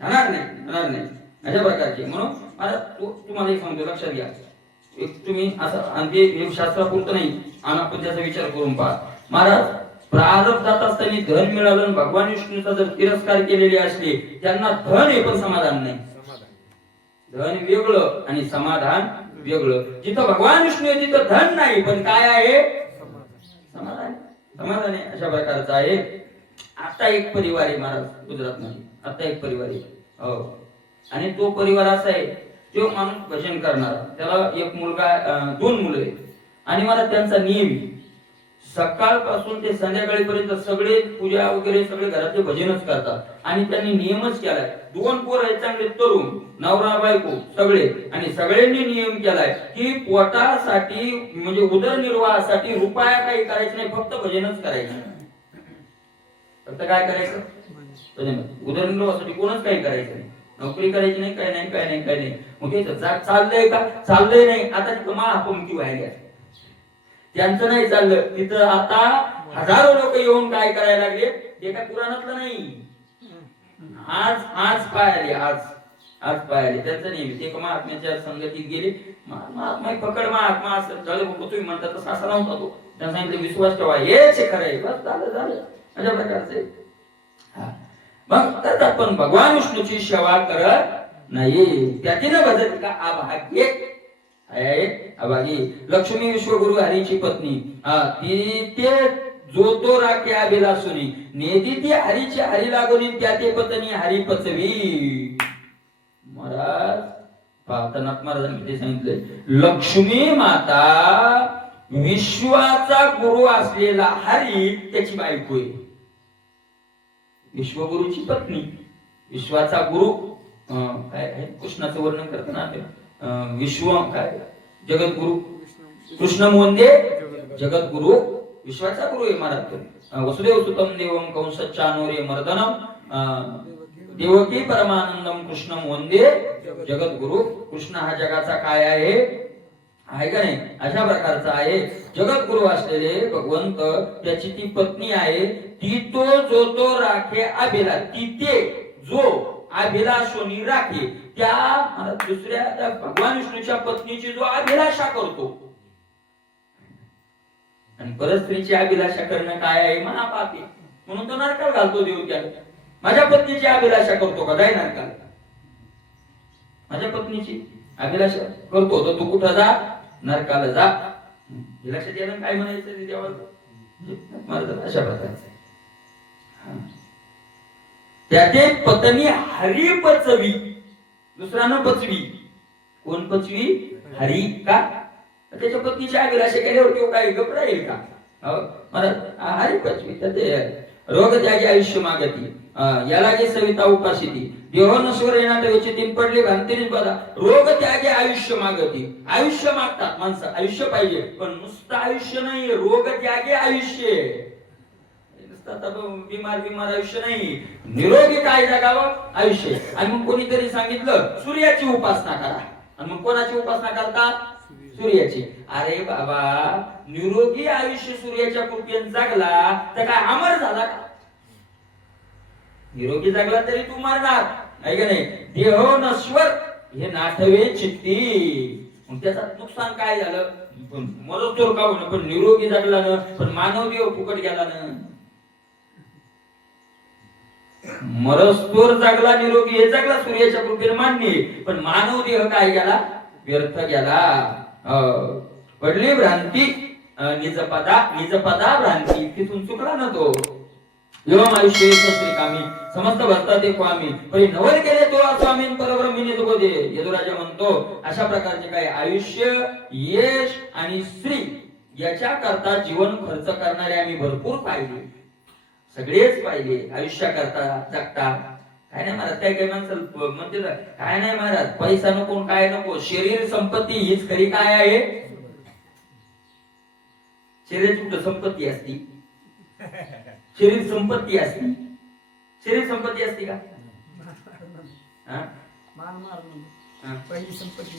जाणार नाही अशा प्रकारची. म्हणून मला तुम्हाला एक सांगतो लक्षात घ्या. तुम्ही असं आणि ते शास्त्रापुरतं नाही आणि आपण त्याचा विचार करून पहा. महाराज प्रारब्धात असताना धन मिळालं, भगवान विष्णूचा जर तिरस्कार केलेले असले त्यांना धन आहे पण समाधान नाही. धन वेगळं आणि समाधान वेगळं. जिथं भगवान विष्णू आहे तिथं धन नाही पण काय आहे? समाधान आहे. अशा प्रकारचं आहे. आता एक परिवार आहे महाराज गुजरात मध्ये, आता एक परिवार आहे हो. आणि तो परिवार असा आहे, तो माणूस भजन करणारा, त्याला एक मुलगा दोन मुलं आहेत आणि मला त्यांचा नियम सकाळपासून ते संध्याकाळीपर्यंत सगळे पूजा वगैरे सगळे घरातले भजनच करतात. आणि त्यांनी नियमच केलाय, दोन पोर आहेत चांगले तरुण, नवरा बायको सगळे, आणि सगळ्यांनी नियम केलाय की पोटासाठी म्हणजे उदरनिर्वाहासाठी रुपया काही करायचं नाही, फक्त भजनच करायचं. फक्त काय करायचं? भजन. उदरनिर्वाहासाठी कोणच काही करायचं नाही, नोकरी करायची नाही, काय नाही. मग ते चाललंय का? चाललंय नाही. आता तिथं महापंक्ती व्हायला त्यांचं नाही चाललं. तिथं आता हजारो लोक येऊन काय करायला लागले, ते काय पुराणातलं नाही. आज पाय आले त्यांचं नेहमी ते महात्म्याच्या संगतीत गेले. महात्मा पकड महात्मा असं झालं तुम्ही म्हणतात तसं असा नव्हता तो. त्यांना सांगितलं विश्वास ठेवा, हेच खरंय, बस झालं अशा प्रकारचे. मग करतात पण भगवान विष्णूची सेवा करत नाही. त्यातीनं भजन का अभाग्य अभागी. लक्ष्मी विश्वगुरु हरीची पत्नी ती ते जो तो राखे अभिलाषुनी नेदी ती हरीची हरी लागून त्या ते पत्नी हरी पचवी. महाराज पाहतानाथ महाराजांनी ते सांगितलंय, लक्ष्मी माता विश्वाचा गुरु असलेला हरी त्याची बायको आहे. विश्वगुरुची पत्नी, विश्वाचा गुरु काय कृष्णाचं वर्णन करताना विश्व काय जगद्गुरु कृष्ण मोंदे जगद्गुरु विश्वाचा गुरु आहे महाराज. वसुदेव सुतम देवम कंसच्चानोरे मर्दनम देवकी परमानंदम कृष्ण मोंदे जगद्गुरु. कृष्ण हा जगाचा काय आहे का नाही अशा प्रकारचा आहे. जगद्गुरु असलेले भगवंत त्याची ती पत्नी आहे. ती तो जो तो राखे अभिलाष, ती ते जो अभिलाषोनी राखे त्या दुसऱ्या त्या भगवान विष्णूच्या पत्नीची जो अभिलाषा करतो. आणि परस्त्रीची अभिलाषा करणं काय आहे? महापापी. म्हणून तो नरकाला घालतो देव त्याला. माझ्या पत्नीची अभिलाषा करतो का? जाय नरकाला. माझ्या पत्नीची अभिलाषा करतो तर तू कुठं जा? नरकाला जा. लक्षात येणं काय म्हणायचं देवाला? अशा प्रकारचं त्याचे पत्नी हरी पचवी, दुसऱ्यानं पचवी. कोण पचवी? हरी. का? त्याच्या पत्नीची अभिलाषा केल्यावर तो काय गप राहील का? हरी पचवी. त्याचे रोग त्यागे आयुष्य मागती याला जे सविता उपासिती देह नश्वर येणार विचितीन पडले भांतीरीच बघा. रोग त्यागे आयुष्य मागती. आयुष्य मागतात माणसं, आयुष्य पाहिजे पण नुसतं आयुष्य नाही, रोग त्यागे आयुष्य. बिमार आयुष्य नाही, निरोगी काय जगावं आयुष्य. आणि मग कोणीतरी सांगितलं सूर्याची उपासना करा. आणि मग कोणाची उपासना करतात? सूर्याची. अरे बाबा, निरोगी आयुष्य सूर्याच्या कृपेने जगला तर काय अमर झाला का? निरोगी जगला तरी तू मरणार आहे का नाही? देह नश्वर हे नाठवे चित्ती. मग त्याचं नुकसान काय झालं? मरतोर का होईना पण निरोगी जगला ना, पण मानव देव फुकट गेला ना. मरस्तोर जगला निरोगी हे जगला सूर्याच्या कृपेने मान्य, पण मानव देह काय गेला? व्यर्थ गेला. पडली भ्रांती निजपदा भ्रांती, तिथून चुकला ना तो. एवम आयुष्य श्रीकामी समस्त भरता ते स्वामी परी नवल केले तो स्वामी परब्रह्मीने तो दे. यदुराजा म्हणतो अशा प्रकारचे काय आयुष्य, यश आणि श्री याच्या करता जीवन खर्च करणारे आम्ही भरपूर पाहिले, सगळेच पाहिले. आयुष्या करता जगता काय नाही महाराज, काय काय माणसं म्हणते काय नाही महाराज, पैसा नको काय नको, शरीर संपत्ती हीच खरी काय आहे. शरीराची कुठं संपत्ती असती? शरीर संपत्ती असते. शरीर संपत्ती असते का? पहिली संपत्ती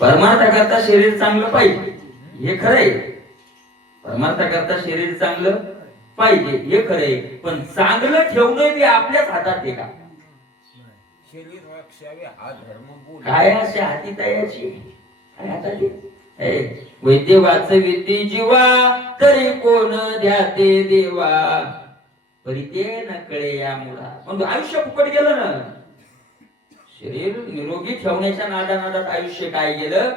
परमार्थाकरता शरीर चांगलं पाहिजे हे खरंय. परमार्थाकरता शरीर चांगलं पाहिजे हे खरंय, पण चांगलं ठेवणं बी आपल्याच हातात आहे का? शरीर रक्षावे हा धर्म काय असे हाती तयाची काय हातात? वैद्य वाचविती जीवा तरी कोण ध्याते देवा, परी ते न कळे या मुला. पण आयुष्य फुकट गेलं ना. शरीर निरोगी ठेवण्याच्या नादानादात आयुष्य काय गेलं?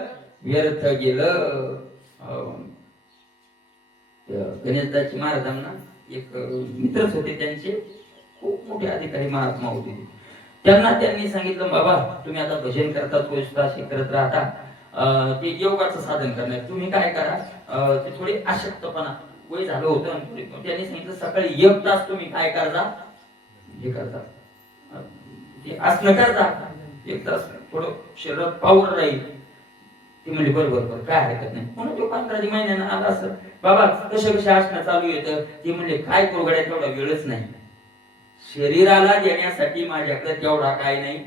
व्यर्थ गेलं. गणेशदासजी महाराजांना एक मित्रच होते, त्यांचे खूप मोठे अधिकारी महात्मा होते. त्यांनी सांगितलं बाबा तुम्ही आता भजन करता, चोवीस तास हे करत राहता, ते योगाचं साधन करणार, तुम्ही काय करा, ते थोडे अशक्तपणा वय झालं होतं. त्यांनी सांगितलं सकाळी 1 तास तुम्ही काय करता, हे करता, ते आसनं करता, 1 तास थोडं शरीरात पावर राहील. ते म्हणजे बरोबर काय हरकत नाही. म्हणून तो 15 महिन्यानं आला असं, बाबा कसे आसनं चालू येतं. ते म्हणजे काय करू गड्या, तेवढा वेळच नाही. शरीराला देण्यासाठी माझ्याकडे तेवढा काय नाही,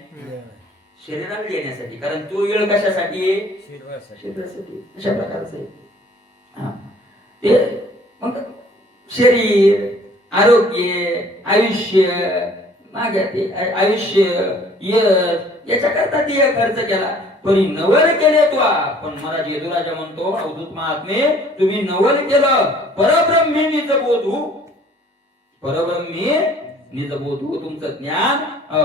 शरीराला देण्यासाठी. कारण तो वेळ कशासाठी आहे? शरीरासाठी. अशा प्रकारचं आहे. ते मग शरीर, आरोग्य, आयुष्य मागे ते आयुष्य यश याच्याकरता ते खर्च केला. परी नवल केले तो. पण मला यदुराजा म्हणतो अवधूत महात्मे तुम्ही नवल केलं. परब्रह्मी निज बोधू, परब्रह्मी निज बोधू तुमचं ज्ञान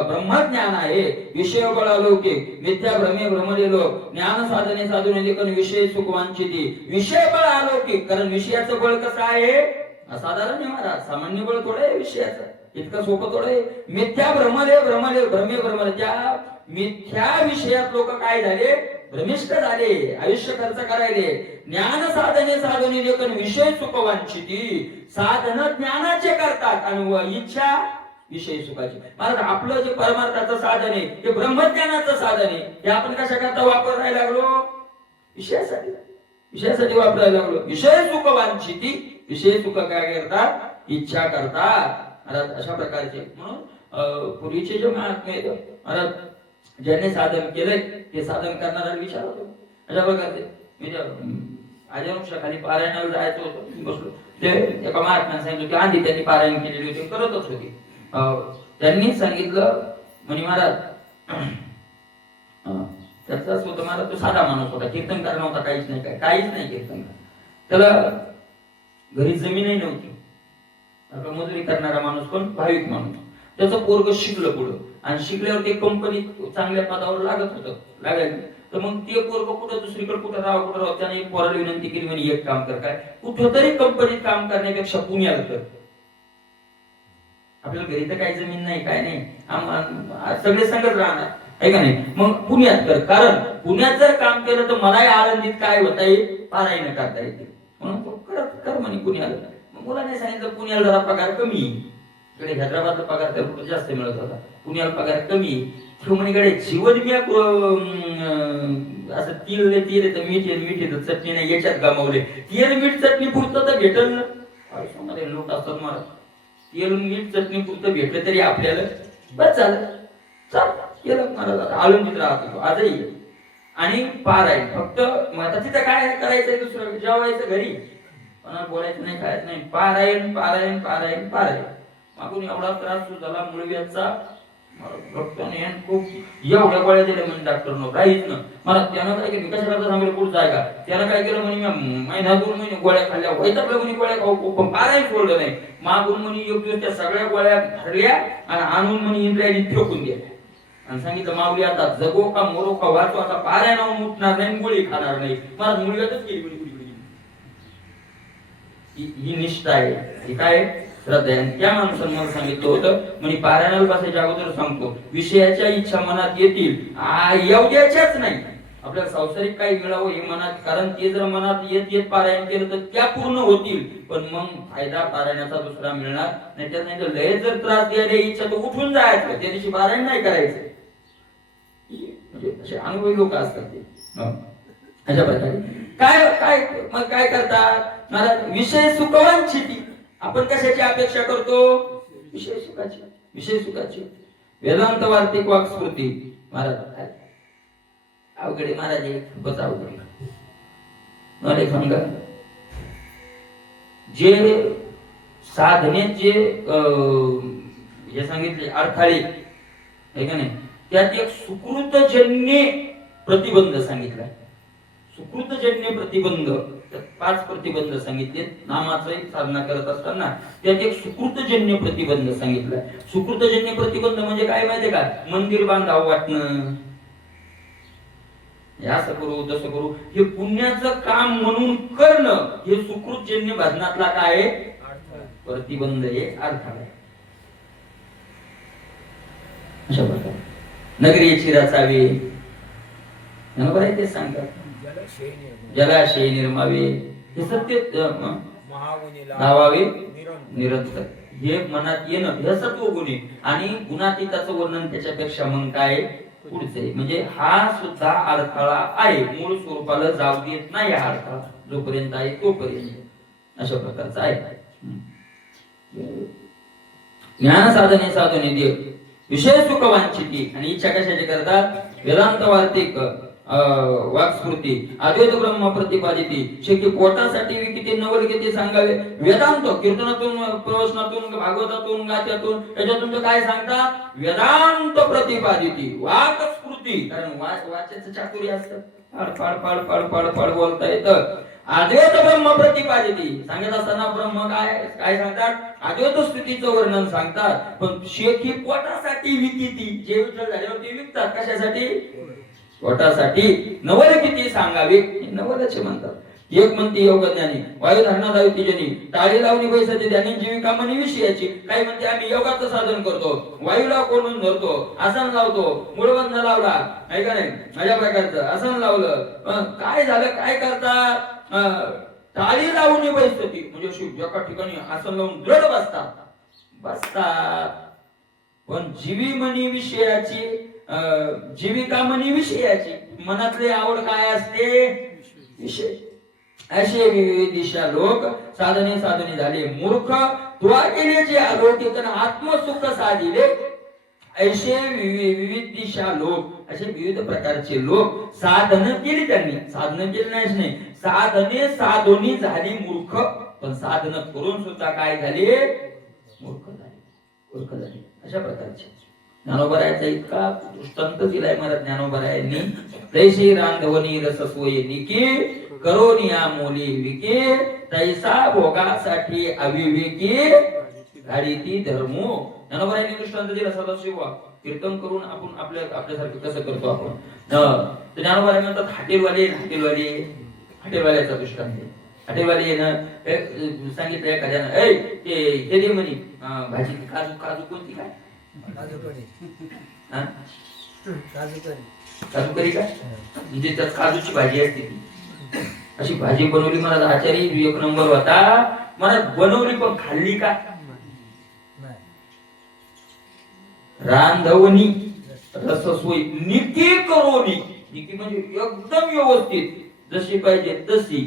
ब्रह्मज्ञान आहे. विषय बळ अलौकिक मिथ्या भ्रमे भ्रमलेलो ज्ञान साधने साधून विषय सुखवांचिती. विषय बळ अलौकिक, कारण विषयाचं बळ कसं आहे? असाधारण आहे महाराज. सामान्य बळ थोडं आहे विषयाचं, इतकं सोपं थोडं आहे. मिथ्या भ्रमले भ्रमे त्या मिथ्या विषयात लोक काय झाले? भ्रमिष्ठ झाले, आयुष्य खर्च करायले. ज्ञान साधने साधून विषय सुखवांचिती. साधन ज्ञानाचे करतात आणि इच्छा विषय सुखाची. महाराज आपलं जे परमार्थाचं साधन आहे ते ब्रह्मज्ञानाचं साधन आहे. हे आपण कशा करता वापरायला लागलो? विषयासाठी, विषयासाठी वापरायला लागलो. विषय सुखवांचिती, विषय सुख काय करतात? इच्छा करतात. महाराज अशा प्रकारचे. म्हणून पूर्वीचे जे महात्मे महाराज ज्यांनी साधन केलंय ते साधन करणारा विचार होतो. अशा प्रकारचे मी आजच्या खाली पारायणाला जायचं होतं, बसलो. ते एका महात्म्याने सांगितलं की आधी त्यांनी पारायण केलेली होती, करतच होती. त्यांनी सांगितलं म्हणे महाराज त्याचाच होतं महाराज, तो साधा माणूस होता, कीर्तनकार नव्हता, काहीच नाही, काहीच नाही कीर्तनकार. त्याला घरी जमीनही नव्हती. मजुरी करणारा माणूस, पण भाविक माणूस. त्याचं पोरग शिकलं पुढं आणि शिकल्यावर ते कंपनीत चांगल्या पदावर लागत होतं, लागायचं. तर मग ते पोरग कुठं दुसरीकडे कुठं राहावं. त्याने एक पोराला विनंती केली म्हणे एक काम कर, काय कुठं तरी कंपनीत काम करण्यापेक्षा पुण्याला कर. आपल्याला घरी तर काही जमीन नाही, काय नाही, सगळे संगत राहणार आहे का नाही. मग पुण्यात कर, कारण पुण्यात जर काम केलं तर मलाही आनंदीत काय होता येईल, पारायण करता येते. म्हणून तो कर म्हणे पुण्याला. मग मुलाने सांगितलं पुण्याला जरा पगार कमी, इकडे हैदराबादला पगार तर कुठे जास्त मिळत होता, पुण्याला पगार कमी. म्हणे जीवन मी असं तिल तर मीठ चटणी नाही याच्यात गमावले. तेल मीठ चटणी पुरतं तर भेटल ना. लोक असतात मला तेल मीठ चटणी पुरतं भेटलं तरी आपल्याला बस झालं. केलं महाराज. आळंदीत राहत होतो आजही. आणि पारायण फक्त आता तिथं काय करायचंय दुसरं, जेवायचं घरी, पण बोलायचं नाही, खायचं नाही. पारायण पारायण पारायण पारायण. मागून एवढा त्रास झाला मुळव्याचा, रक्ताने खूप एवढ्या गोळ्या दिल्या म्हणजे डॉक्टरनं राहीच ना. मला त्यानं काय केलं, कशा करता सांगितलं कुठं जाय का, त्यानं काय केलं म्हणे मी महिना 2 महिने गोळ्या खाल्ल्या, वैतागलं म्हणे गोळ्या खाऊ, पण पारायण सोडलं नाही. मागून म्हणे एक दिवस त्या सगळ्या गोळ्या धरल्या आणि आणून म्हणे इंद्रायणी फेकून दिल्या आणि सांगितलं माऊली आता जगो का मरो का वाचो, आता पारायणावर उठणार नाही, गोळी खाणार नाही. मला मुळव्यातच केली म्हणे. ही निष्ठा आहे, ही काय श्रद्धा आहे. त्या माणसानं मला सांगितलं होतं म्हणे पारायणाला बसायच्या अगोदर सांगतो, विषयाच्या इच्छा मनात येतील, एवढ्याच्याच नाही, आपल्याला संसारिक काही मिळावं हे मनात, कारण ते जर मनात येत येत पारायण केलं तर त्या पूर्ण होतील, पण मग फायदा पारायणाचा दुसरा मिळणार नाही. त्यात नाही तर लय जर त्रास द्यायला इच्छा तर उठून जायचं, त्या दिवशी पारायण नाही करायचं. म्हणजे असे अनुभवी लोक असतात ते. अशा प्रकारे काय काय मग काय करतात महाराज, विषय सुखवांछिती. आपण कशाची अपेक्षा करतो, विषय सुखाची, विषय सुखाची. वेदांत वार्तिक वाक्स्फूर्ती महाराज अवघडे महाराज, खूपच अवघड. मला सांगा, जे साधनेत जे हे सांगितले अडथळे आहे का नाही, त्यात एक सुकृतजन्य प्रतिबंध सांगितलाय. सुकृतजन्य प्रतिबंध, 5 प्रतिबंध सांगितले नामाचं साधना करत असताना. त्यात एक सुकृतजन्य प्रतिबंध सांगितलाय. सुकृतजन्य प्रतिबंध म्हणजे काय माहितीये का, मंदिर बांधावं वाटणं, असं करू तसं करू, हे पुण्याचं काम म्हणून करणं, हे सुकृतजन्य भजनातला काय प्रतिबंध आहे, अडथळा आहे. अशा प्रकारे नगरी रचावे, बरं ते सांगतात, जलाशय निर्मावे, हे सत्य धावावे निरंतर, हे मनात येणं, हे सत्व गुणी. आणि गुणातीताचं वर्णन त्याच्यापेक्षा मग काय पुढचे, म्हणजे हा सुद्धा अडथळा आहे, मूळ स्वरूपाला जाऊ देत नाही हा अडथळा, जोपर्यंत आहे तोपर्यंत. अशा प्रकारचा आहे. ज्ञान साधने साधने देव विषय सुख वांछिती, आणि इच्छा कशाची करतात, वेदांत वार्तिक वाक्स्फूर्ती अद्वैत ब्रह्म प्रतिपादिती, शेकी पोटासाठी विकिती नवल किती सांगावे. वेदांत कीर्तनातून, प्रवचनातून, भागवतातून, गाथ्यातून, याच्यातून काय सांगतात, वेदांत प्रतिपादिती वाक्स्फूर्ती, कारण वाच्याचं चातुर्य असतं, फाड फाड फाड फाड फाड फाड बोलता येतं. अद्वैत ब्रह्म प्रतिपादिती सांगत असताना ब्रह्म काय काय सांगतात, अद्वैत स्थितीचं वर्णन सांगतात, पण शेकी पोटासाठी विकिती, जे विठ्ठल झाल्यावर ते विकतात, कशासाठी, पोटासाठी. नवल किती सांगावे, नवलच म्हणतात. एक म्हणते योग ज्ञानी, वायू धारणा दाविती जनी, टाळी लावणी पैसाची ज्ञानी, जीविका म्हणी विषयाची. काही म्हणते आम्ही योगाचं साधन करतो, वायूला कोणून धरतो, आसन लावतो, मूळबंध लावला, आहे का नाही, अशा प्रकारचं आसन लावलं, काय झालं, काय करतात, टाळी लावणी पैसती, म्हणजे एका ठिकाणी आसन लावून दृढ बसतात. पण जीवी म्हणी विषयाची, जीविका म्हणी विषयाची, मनातली आवड काय असते, विषय. असे विविधिशा लोक साधने साधने झाले मूर्ख, तुला केले जे अलौकिक आत्मसुख साधिले. ऐसे विविधिशा लोक, असे विविध प्रकारचे लोक साधन केली, त्यांनी साधन केली नाही, साधने साधोनी झाली मूर्ख, पण साधन करून सुद्धा काय झाले, मूर्ख झाले. अशा प्रकारचे ज्ञानोबरायाचा इतका दृष्टांत दिलाय मला ज्ञानोबरायांनी. तैसे रांधवनी रससोयी निकी, करोनिया मोली विके, तैसा भोगासाठी अविवेकी गाडीती धर्मो. ज्ञानोबरायांनी दृष्टांत दिला सदाशिव कीर्तन करून आपण आपल्यासारखं कसं करतो आपण. तर ज्ञानोबराय म्हणतात हॉटेलवाल्याचा दृष्टांत. हॉटेलवाले येणं सांगितलं एखाद्यानं, हे दे म्हणे भाजी, काजू कोणती काय, काजू करी काय, म्हणजे त्यात काजूची भाजी असते ती. अशी भाजी बनवली मला आचारी, एक नंबर होता, मला बनवली पण खाल्ली का, रांधवणी रससोयी निकी करोनी, निकी म्हणजे एकदम व्यवस्थित जशी पाहिजे तशी,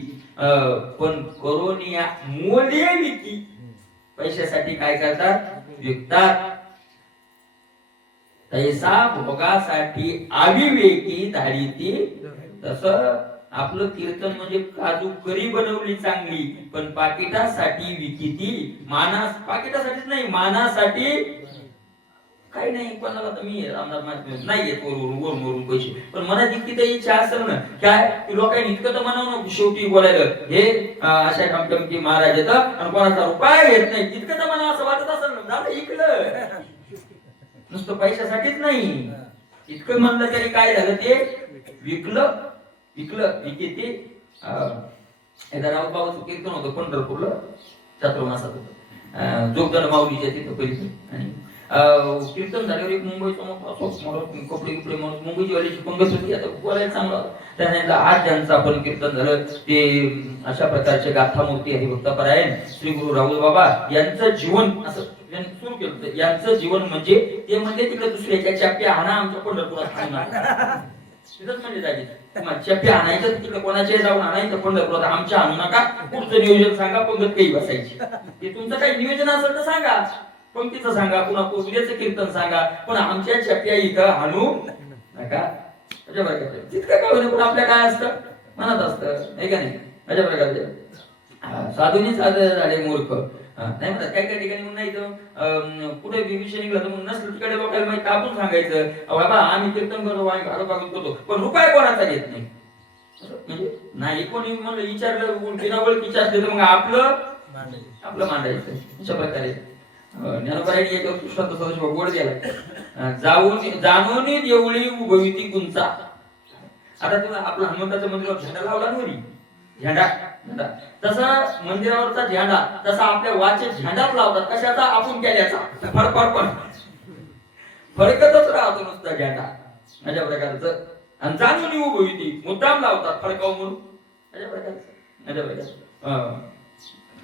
पण करोनिया मोले विकी, पैशासाठी काय करतात, विकतात. तैसा भोगासाठी अविवेकी धाडिती. तसं आपलं कीर्तन म्हणजे काजू करी बनवली चांगली, पण पाकिटासाठी विकिती. पाकिटासाठीच नाही, मानासाठी काही नाही. कोणाला तर मी रामदास महाराज नाही येत वरून पैसे, पण मनात इतकी तर इच्छा असेल ना, काय की लोकांनी इतकं तर म्हणावं ना शेवटी बोलायला हे अशा कमकमकी महाराज येतं आणि कोणाचा रुपया घेत नाही, इतकं तर मला असं वाटत असेल ना, झालं इकलं. नुसतं पैशासाठीच नाही, इतकं म्हणलं तरी काय झालं, ते विकिती. एकदा राऊत बाबाचं कीर्तन होतं पंढरपूरला, चातुर्मासात होतं, जोगदंड माऊलीच्या तिथं पहिली. आणि कीर्तन झाल्यावर एक मुंबईचा कपडे कपडे माणूस, मुंबईची वालीची पंगत होती, आता बोलायला चांगला त्याने आज ज्यांचं आपण कीर्तन झालं ते अशा प्रकारचे गाथामूर्ती हरिभक्तपरायण श्री गुरु राहुल बाबा यांचं जीवन असं सुरू केलं. यांचं जीवन म्हणजे ते म्हणजे तिकडे दुसऱ्याच्या चप्प्या आणा आमच्या पंढरपुरात तिथंच म्हणजे जायचे, चप्प्या आणायचं तिकडे कोणाच्या जाऊन आणायचं पंढरपुरात, आमच्या आणू नका, पुढचं नियोजन सांगा, पंगत काही बसायची. ते तुमचं काही नियोजन असेल तर सांगा, पंक्तीचं सांगा, पुन्हा उद्याचं कीर्तन सांगा, पण आमच्या चप्प्या इथं आणू नका. अशा प्रकारचे तितकं काय होतं, पण आपल्या काय असतं मनात असतं, नाही का नाही. अशा प्रकारचे साधूनी साधे झाले मूर्ख. नाही म्हणतात काही काही ठिकाणी नाही तर कुठे विषय निघला तर नसलं तिकडे लोकांना माहिती कापून सांगायचं, बाबा आम्ही कीर्तन करतो, आम्ही भागवत करतो, पण रुपये कोणाचा घेत नाही. म्हणजे नाही कोणी म्हणलं विचारलं बिना ओळखीचं असले तर मग आपलं मांडायचं. अशा प्रकारे ज्ञानोबाईंनी याच्यावर कृष्णात सदाशिव गोड गेला, जाणून देवळी उभविती कुंचा. आता तुला आपला हनुमंताच्या मंदिरावर झेंडा लावला ना, झेंडा तसा मंदिरावरचा झेंडा तसा आपल्या वाचे झेंडाच लावतात. कशाचा? आपण केल्याचा. फडकतच राहतो नुसता झेंडा अशा प्रकारचं. आणि जाणून उभविती मुद्दाम लावतात फडकाव म्हणून अशा प्रकारचं.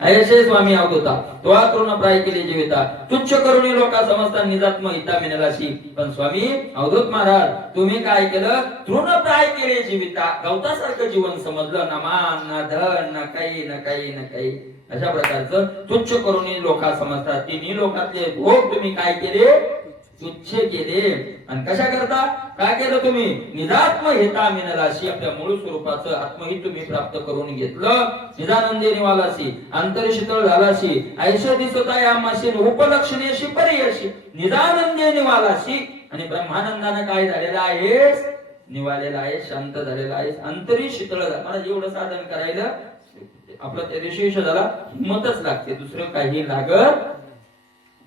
ऐसे स्वामी अवधूता तो तृणप्राय केले जीविता, तुच्छ करुणी लोका समजता निजात्म हिता मिळालाशी. पण स्वामी अवधूत महाराज तुम्ही काय केलं? तृणप्राय केले जीविता, गवतासारखं जीवन समजलं, ना मान ना धन ना काही ना काही ना काही. अशा प्रकारचं तुच्छ करुणी लोका समजतात. तिन्ही लोकातले भोग तुम्ही काय केले? तुच्छ केले. आणि कशा करता काय केलं तुम्ही? निजात्म हेता मिळालाशी, आपल्या मूळ स्वरूपाचं आत्महित तुम्ही प्राप्त करून घेतलं. निजानंदे निवालाशी, अंतरशीतळ झालाशी, ऐशा दिसता या माशी उपलक्षणेशी पर्यशी निजानंदे निवालाशी. आणि ब्रह्मानंदाने काय झालेलं आहे? निवालेला आहे, शांत झालेला आहे, अंतरी शीतळ झाला. मला एवढं साधन करायला आपलं त्या दिवशी झाला हिंमतच लागते, दुसरं काही लागत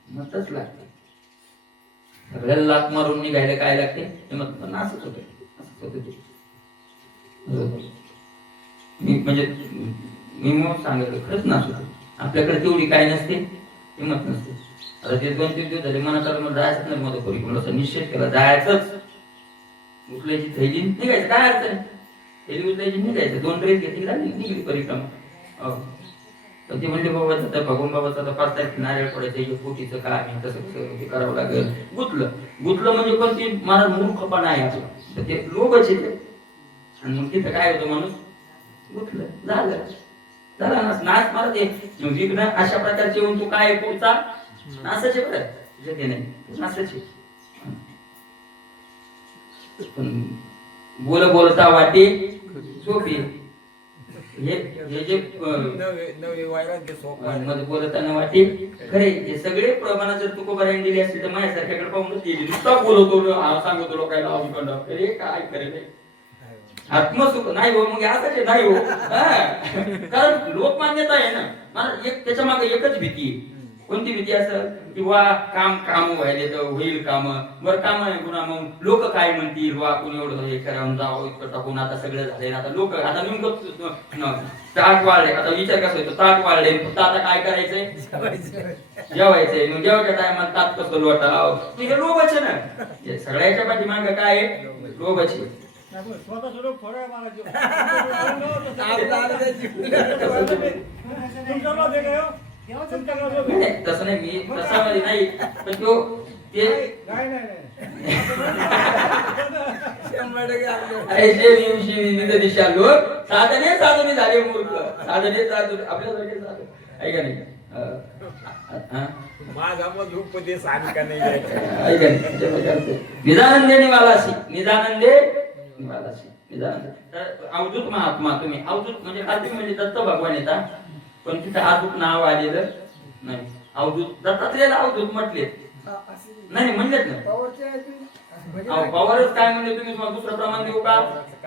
हिंमतच लागते. सगळ्याला लात मारून निघायला काय लागते? असंच होत. मी मग सांगितलं खरंच नाच होतो. आपल्याकडे तेवढी काय नसते, हिंमत नसते. आता ते 2-3 दिवस झाले मनात जायचंच नाही, मदत परिक्रमाला निश्चय केला जायचंच. उचलायची थैली निघायचं, काय अडचण थैली उचलायची निघायचं. 2 ड्रेस घेतली निघली परिक्रमा. तर ते म्हणले बाबा आता भगवान बाबाचा आता 5 तारखेला नारळ पडायचं, पोटीचं काय कसं करावं लागेल. गुतलं म्हणजे पण ते मला मूर्खपणा आहे आपला, तर ते लोकच येते. आणि मग तिथं काय होतं, माणूस गुतलं झाला नाच मला ते विघ्न अशा प्रकारचे येऊन तू काय पुढचा नासाचे बरं नाही नासाचे. पण बोलता वाटे सोपी. हे जे बोलताना वाटे खरे, हे सगळे प्रमाणात जर तुकोबारायण दिली असतील तर माझ्यासारख्याकडे पाहूनच गेली. नुसता बोलवतो सांगतो लोकांना अरे काय करेल आत्मसुख नाही हो, मग असं नाही हो. कारण लोकमान्यता आहे ना. मला त्याच्या मागे एकच भीती आहे. कोणती भीती असं किंवा काम व्हायले तर होईल काम बरं, काम आहे पुन्हा मग लोक काय म्हणतील, वा कोणी एवढं हे करा जावं इतकं टाकून आता सगळं झालंय ना. आता लोक आता नेमकं ताट वाढले, आता विचार कसा येतो, ताट वाढले फक्त आता काय करायचंय? जेवायचंय. मग जेवायच्या टायमात ताट कसं लोटावं, हे लोभच आहे ना. सगळ्याच्या पाठीमागं काय आहे? लोभच आहे. तसं नाही, मी तसा नाही, पण तो ते साधने साधून झाले मूर्ख, साधने साधून आपल्यासारखे साधू आहे का नाही. माझा मग उपदेश आणि का नाही घ्यायचा. ऐका निजानंदे निवालासी निजानंदे निवालासी निजानंद. तर अवधूत महात्मा तुम्ही अवधूत म्हणजे आधी म्हणजे दत्त भगवान येतात पण तिथं अवधूत नाव आलेलं नाही. अवधूत दत्तात्रेयाला अवधूत म्हटले नाही म्हणलेत ना. पवारच काय म्हणले तुम्ही मग दुसरं प्रमाण देऊ का?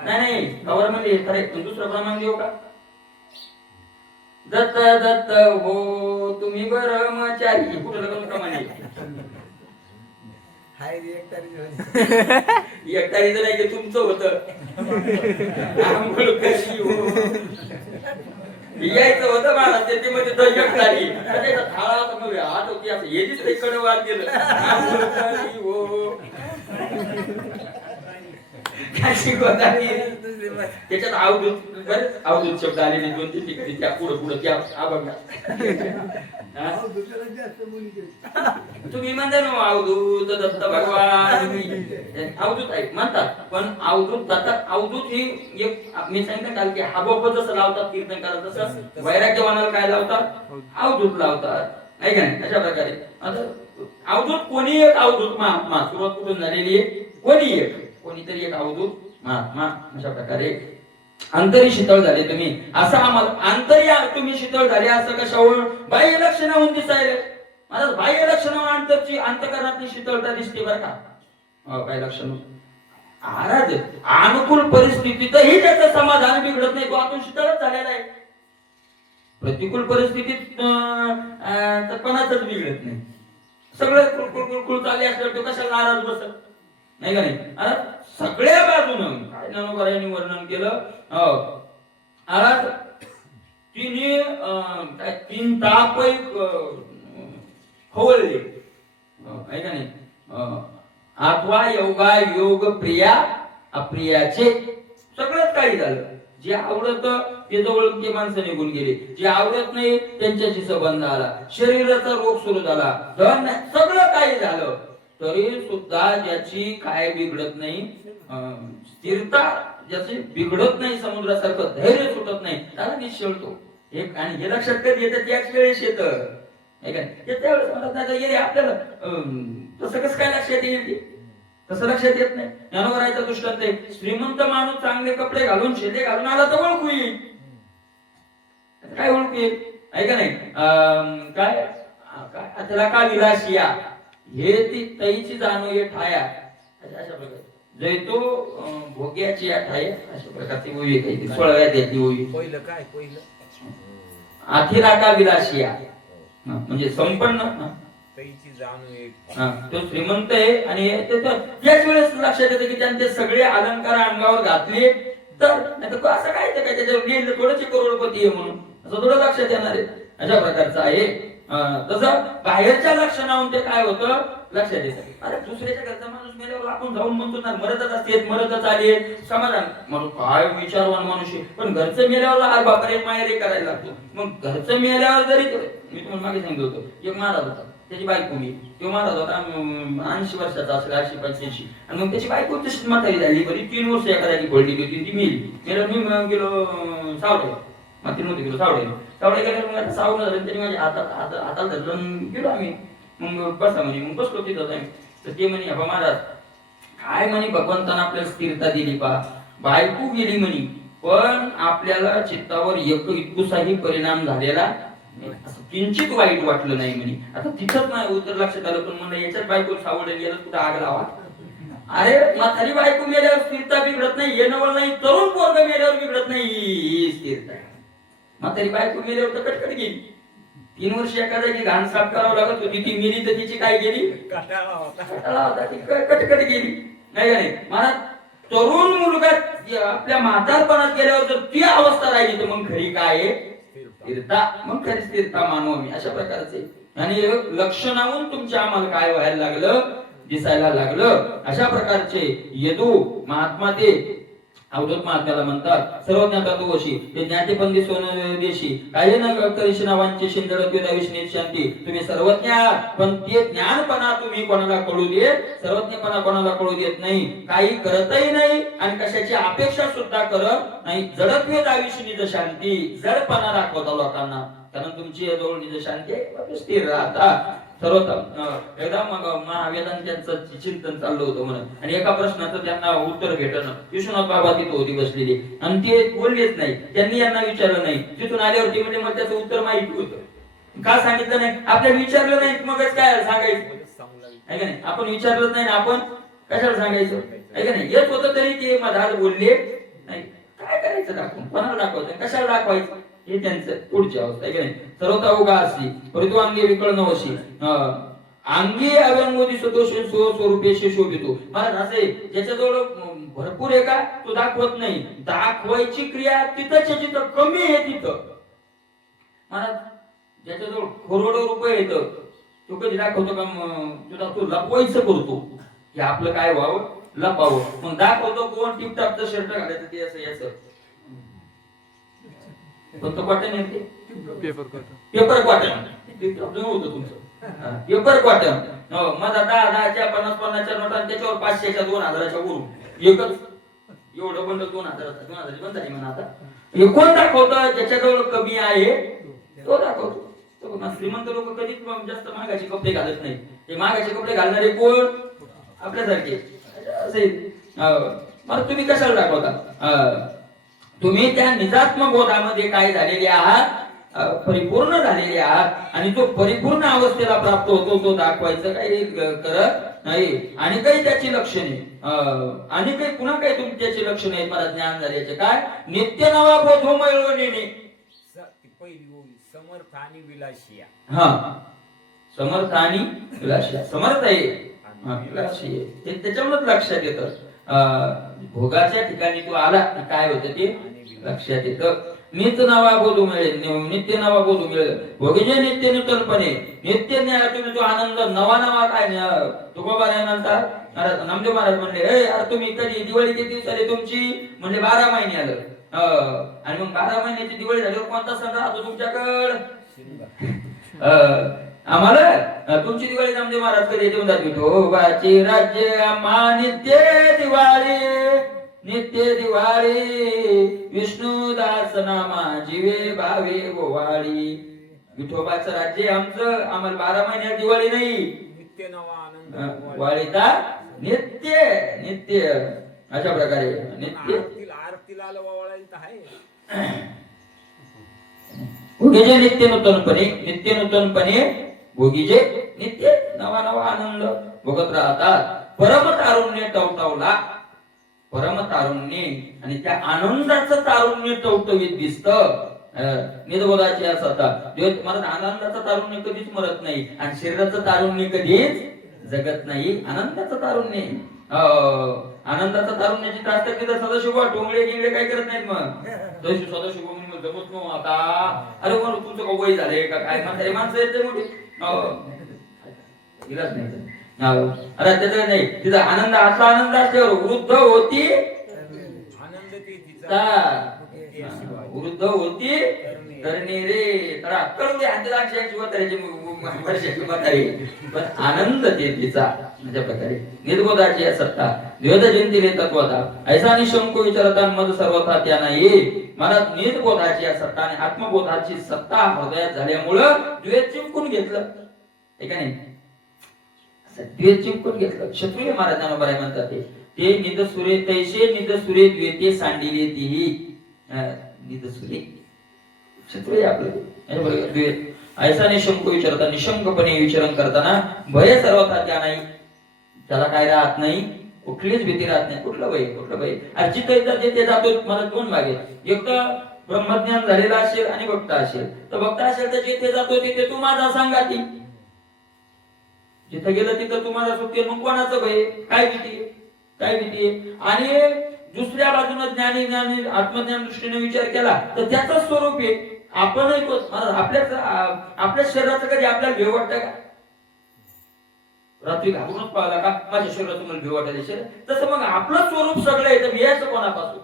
नाही पवार म्हणजे खरे पण दुसरं प्रमाण देऊ का? दत्त दत्त हो तुम्ही ब्रह्मचारी कुठं लग्न प्रमाण एकटारीचं नाही की तुमचं होतं. यायचं होतं मला त्याच्यामध्ये तो एकटारी त्याचा थाळा हात होती असं येजीच इकडे वाद गेलं. त्याच्यात अवधूत बरेच अवधूत शब्द आलेले 2-3 ठिकाणी त्या पुढे त्या तुम्ही म्हणता ना अवधूत दत्त भगवान अवधूत आहे म्हणतात पण अवधूत दत्त अवधूत ही एक मी सांगितलं काल की हाबोब जसं लावतात कीर्तन करत तसं वैराग्यवानाला काय लावतात अवधूत लावतात ऐका ना अशा प्रकारे. आता अवधूत कोणी एक अवधूत महात्मा सुरुवात कुठून झालेली आहे कोणी एक कोणीतरी एक अवधूत महात्मा अशा प्रकारे अंतरी शीतळ झाले तुम्ही असं आम्हाला अंतरी तुम्ही शीतळ झाले असं कशावर बाह्य लक्षणाहून दिसायला मला बाह्य लक्षणावर अंतरची अंतकरणातली शीतळता दिसते बरं का. काय लक्षण महाराज अनुकूल परिस्थितीतही त्याचं समाधान बिघडत नाही तो आतून शीतळच झालेला आहे. प्रतिकूल परिस्थितीत कोणाचंच बिघडत नाही. सगळं कुळकुळ चालले असल्यावर तो कशाला नाराज बसत नाही का नाही. सगळ्या बाजून काय ज्ञानोबारायांनी वर्णन केलं. तीन ताप होवळले ऐका नाही. अथवा योगा योग प्रिया अप्रियाचे सगळंच काही झालं. जे आवडत ते जवळचे माणसं निघून गेले जे आवडत नाही त्यांच्याशी संबंध आला शरीराचा रोग सुरू झाला धन सगळं काही झालं तरी सुद्धा ज्याची काय बिघडत नाही स्थिरता ज्याची बिघडत नाही समुद्रासारखं धैर्य सुटत नाही त्याला निश्चळतो. एक आणि हे लक्षात कधी येतं त्याच वेळेस येतं त्यावेळेस म्हणतात येईल आपल्याला तसं कसं काय लक्षात येईल तसं लक्षात येत नाही. ज्ञानोबरायचा दृष्टांत आहे श्रीमंत माणूस चांगले कपडे घालून शेते घालून आला तर ओळखू येईल. काय ओळखू येईल ऐका नाही. काय त्याला का विलासिया हे ती तईची जाणू ये ठाया अशा प्रकारे जैतो भोग्याची या ठाया अशा प्रकारची ओवी काही 16व्या त्याची ओवी पहिलं काय पहिलं आथिरा का विलासिया म्हणजे संपन्न तईची जाणू एक तो श्रीमंत आहे आणि त्याच वेळेस लक्षात येतं की त्यांचे सगळे अलंकार अंगावर घातले तर असं काय काय त्याच्यावर गेलं थोडंच करोडपती आहे म्हणून असं थोडं लक्षात येणार आहे अशा प्रकारचं आहे. तसं बाहेरच्या लक्षणावरून ते काय होतं लक्षात येतं. अरे दुसऱ्याच्या घरचा माणूस मेल्यावर आपण जाऊन म्हणतो ना मरतच असते मरतच आले समाधान म्हणून काय विचारवान माणूस आहे पण घरचं मेल्यावर हार बापारे मायरे करायला लागतो. मग घरचं मेल्यावर जरी मी तुम्हाला मागे सांगितलं होतं एक महाराज होता त्याची बायको मी तो महाराज होता 80 वर्षाचा असेल 80-85 आणि मग त्याची बायको तशीच म्हातारी झाली बरी 3 वर्ष एखाद्याची पडली होती ती मेली मी गेलो सावडे मातीमध्ये गेलो सावडे गेल्यावर मग सावड झालं त्यांनी माझ्या हाताला धरून गेलो आम्ही मग बसा म्हणे मग बसलो तिथं तर ते म्हणे अबा महाराज काय म्हणे भगवंतानं आपल्याला स्थिरता दिली पा बायको गेली म्हणे पण आपल्याला चित्तावर इतकुसाही परिणाम झालेला असं किंचित वाईट वाटलं नाही म्हणे. आता तिथंच नाही उत्तर लक्षात आलं पण म्हणलं याच्यात बायको सावड गेलं कुठं आग लावा. अरे म्हातारी बायको मेल्यावर स्थिरता बिघडत नाही हे नवल नाही तरुण पोरग मेल्यावर बिघडत नाही स्थिरता. म्हातारी बायको मेल्यावर तर कटकट गेली 3 वर्ष एखाद्याची घाण साफ करावं लागत होती ती मेली तर तिची काय गेली होता ती कटकट गेली नाही का नाही. मला तरुण मुलगा आपल्या म्हातारपणात गेल्यावर जर ती अवस्था राहिली तर मग खरी काय आहे स्थिरता मग खरी स्थिरता मानू आम्ही अशा प्रकारचे. आणि लक्षणावरून तुमच्या आम्हाला काय व्हायला लागलं दिसायला लागलं अशा प्रकारचे यदू महात्मा ते अवधूत महात्म्याला म्हणतात सर्वज्ञाता तू वशी ते ज्ञातेपंदी सोनदेशी काही न करीशी नावांची शिंदळत शांती तुम्ही सर्वज्ञ पण ते ज्ञानपणा तुम्ही कोणाला कळू देत सर्वज्ञपणा कोणाला कळू देत नाही काही करतही नाही आणि कशाची अपेक्षा सुद्धा करत नाही. जडत्वे दाविशी निज शांती जडपणा दाखवता लोकांना कारण तुमची जवळ निज शांती आहे बाबा स्थिर राहता सर्वतम एकदा मग महावेदांत्यांचं चिंतन चाललं होतं म्हणून आणि एका प्रश्नाचं त्यांना उत्तर भेटणं विश्वनाथ बाबा तिथं होती बसलेली आणि ते बोललेच नाही त्यांनी यांना विचारलं नाही तिथून आल्यावरती म्हणजे मग त्याचं उत्तर माहिती होतं का सांगितलं नाही आपल्याला विचारलं नाही मगच काय सांगायचं आहे का नाही आपण विचारलंच नाही ना आपण कशाला सांगायचं आहे का नाही येत होतं तरी ते मधात बोलले नाही काय करायचं दाखवून कोणाला दाखवायचं कशाला दाखवायचं हे त्यांचं पुढची अवस्था आहे की नाही सर्वता उगा असली परंतु अंगे विकळ नवशी अंगी अव्यंगोदी सतोषी स्वरूपेशी शोभितो महाराज असे ज्याच्याजवळ भरपूर आहे का तो दाखवत नाही दाखवायची क्रिया तिथंच्या जिथं कमी आहे तिथं महाराज ज्याच्याजवळ करोडो रुपये येतं तो कधी दाखवतो का तुला तो लपवायचं करतो की आपलं काय व्हावं लपावं मग दाखवतो कोण टिपटापचं शर्ट घालायचं ते असं याचं कोणतं कॉटन येते पेपर कॉटन होतं तुमचं पेपर कॉटन माझा 10,000च्या 50,000च्या नोटा त्याच्यावर 500च्या 2,000च्या वरून एकच एवढं बंड 2,000 बंद झाली म्हणा आता हे कोण दाखवतं ज्याच्याजवळ कमी आहे तो दाखवतो श्रीमंत लोक कधीच जास्त महागाचे कपडे घालत नाही ते महागाचे कपडे घालणारे कोण आपल्यासारखे असेल मग तुम्ही कशाला दाखवता तुम्ही त्या निजात्मक बोधामध्ये काय झालेले आहात परिपूर्ण झालेले आहात आणि तो परिपूर्ण अवस्थेला प्राप्त होतो तो दाखवायचं काही करत नाही आणि काही त्याची लक्षणे आणि काही पुन्हा काही तुमच्याची लक्षणे आहेत मला ज्ञान झाल्याचे काय नित्य नवा बोधो मिळवणे समर्थ आणि विलासिया हा समर्थ आणि विलासिया समर्थ आहे विलासी आहे त्याच्यामुळेच लक्षात येतं भोगाच्या ठिकाणी तू आला काय होतं ते लक्षात येतं नित्य नवा बोधू मिळेल नित्य नवा बोधू मिळेल भोगीचे नित्य नूतनपणे नित्य ज्ञान तुम्ही तो आनंद नवा नवा काय तुकोबा म्हणतात नामदेव महाराज म्हणले अरे तुम्ही कधी दिवाळी किती दिवस आली तुमची म्हणजे 12 महिने आलं आणि मग 12 महिन्याची दिवाळी झाल्यावर कोणता सण राहतो तुमच्याकडं आम्हाला तुमची दिवाळी नामदेव महाराज कधी येऊन जाते विठोबाची राज्य आम्हा नित्य दिवाळी विष्णुदास नामा जीवे भावे गोवाळी विठोबाचं राज्य आमचं आम्हाला 12 महिन्यात दिवाळी नाही नित्य नवा आनंद वाळीता नित्य नित्य अशा प्रकारे नित्य आरतीला आलं वावळायचं आहे भोगीजे नित्य नूतनपणे भोगीजे नित्य नवा नवा आनंद भोगत राहतात परम तारुण्य टवटवला परम तारुण्य आणि त्या आनंदाचं तारुण्य टवटवीत दिसतं निजबोधाची असता मला आनंदाचं तारुण्य कधीच मरत नाही आणि शरीराचं तारुण्य कधीच जगत नाही आनंदाचं तारुण्य आनंदाचं तारुण्याची त्रास तर सदाशिव टोंगळे गिंगळे काय करत नाहीत मग सदाशिव जमत नो आता अरे मग तुमचं का वय झाले का काय म्हणतात माणसं येते मोठी इलाज नाही अरे त्याचा नाही तिचा आनंद असा आनंद असल्यावर वृद्ध होती वृद्ध होती तरणी रे तर कळून दे पण आनंद ते तिचा अशा प्रकारे निर्बोधाची सत्ता द्वैत जयंती तत्वता ऐसा निशंको विचारता मद सर्वथा त्या नाही मला निर्बोधाची सत्ता आणि आत्मबोधाची सत्ता हृदयात झाल्यामुळं द्वैत चिंकून घेतलं हे का नाही द्वैत चिंकून घेतलं क्षत्रिय महाराजांना बराय म्हणतात ते निद सुरे तैसे निद सुरे द्वैते सांडिले तीही निद सुरे क्षत्रिय आपलं द्वैत ऐसा निशंको विचारता निशंकपणे विचारण करताना भय सर्वथा त्या नाही त्याला काय राहत नाही कुठलीच भीती राहत नाही कुठलं भय अर्चित जेथे जातो मला 2 भाग आहेत एक तर ब्रह्मज्ञान झालेला असेल आणि भक्त असेल तर भक्त असेल तर जेथे जातो तिथे तू माझा सांगाती जिथे गेलं तिथं तू माझा सुटते मग कोणाचं भय काय भीती आणि दुसऱ्या बाजूने ज्ञानी आत्मज्ञान दृष्टीने विचार केला तर त्याचं स्वरूप आहे आपणही तो आपल्या शरीराचं कधी आपल्याला भेव वाटतं का रात्री घाबरूनच पाहिला का माझ्या शरीरात तुम्हाला भेव वाटायला तसं मग आपलं स्वरूप सगळं आहे तर भियाचं कोणापासून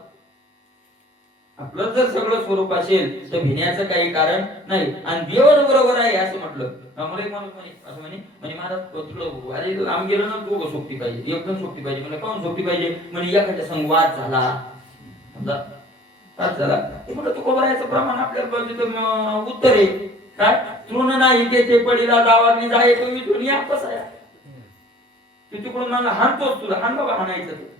आपलं जर सगळं स्वरूप असेल तर भिण्याचं काही कारण नाही आणि देव बरोबर आहे असं म्हटलं मला एक माणूस म्हणे महाराज तुला अरे आम गेलो ना तू सोबती पाहिजे एकदम सोबती पाहिजे म्हणजे कोण सोबती पाहिजे म्हणजे एखाद्या संवाद झाला तास झाला. ते म्हणलं तुकोबारायचं प्रमाण आपल्या तिथं उत्तर आहे काय तृण नाही ते पडीला गावातली जाय तो दुनिया कसा आहे तू तिकडून मला हाणतोच तुला हाण बाबा हाणायचं ते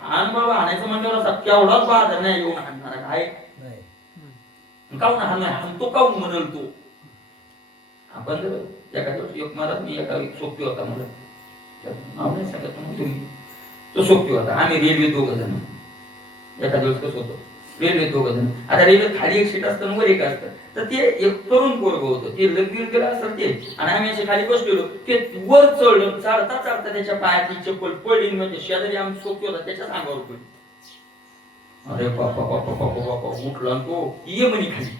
हाण बाबा हाणायचं म्हणल्यावर असा केवढाच बाजार नाही येऊन हाणणार काय काऊन हाणतो काऊन म्हणल तो आपण एक महाराज मी एका सोपी होता मला नाव नाही सांगत तुम्ही तो सोपी होता आम्ही रेल्वे दोघ जण एका दिवस कसं होतं रेल्वे दोघ जण आता रेल्वे खाली एक सीट असतं वर एक असतं तर ते एक तरुण पोरग होतं ते लगीर गेलं असं ते आणि आम्ही असे खाली बसलेलो ते वर चढलं चढता चढता त्याच्या पायातली चप्पल पडली म्हणजे शेजारी आम्ही सोपी होता त्याच्याच अंगावर पडली. अरे बापा बापा बापा बापा उठला तो ये म्हणी खाली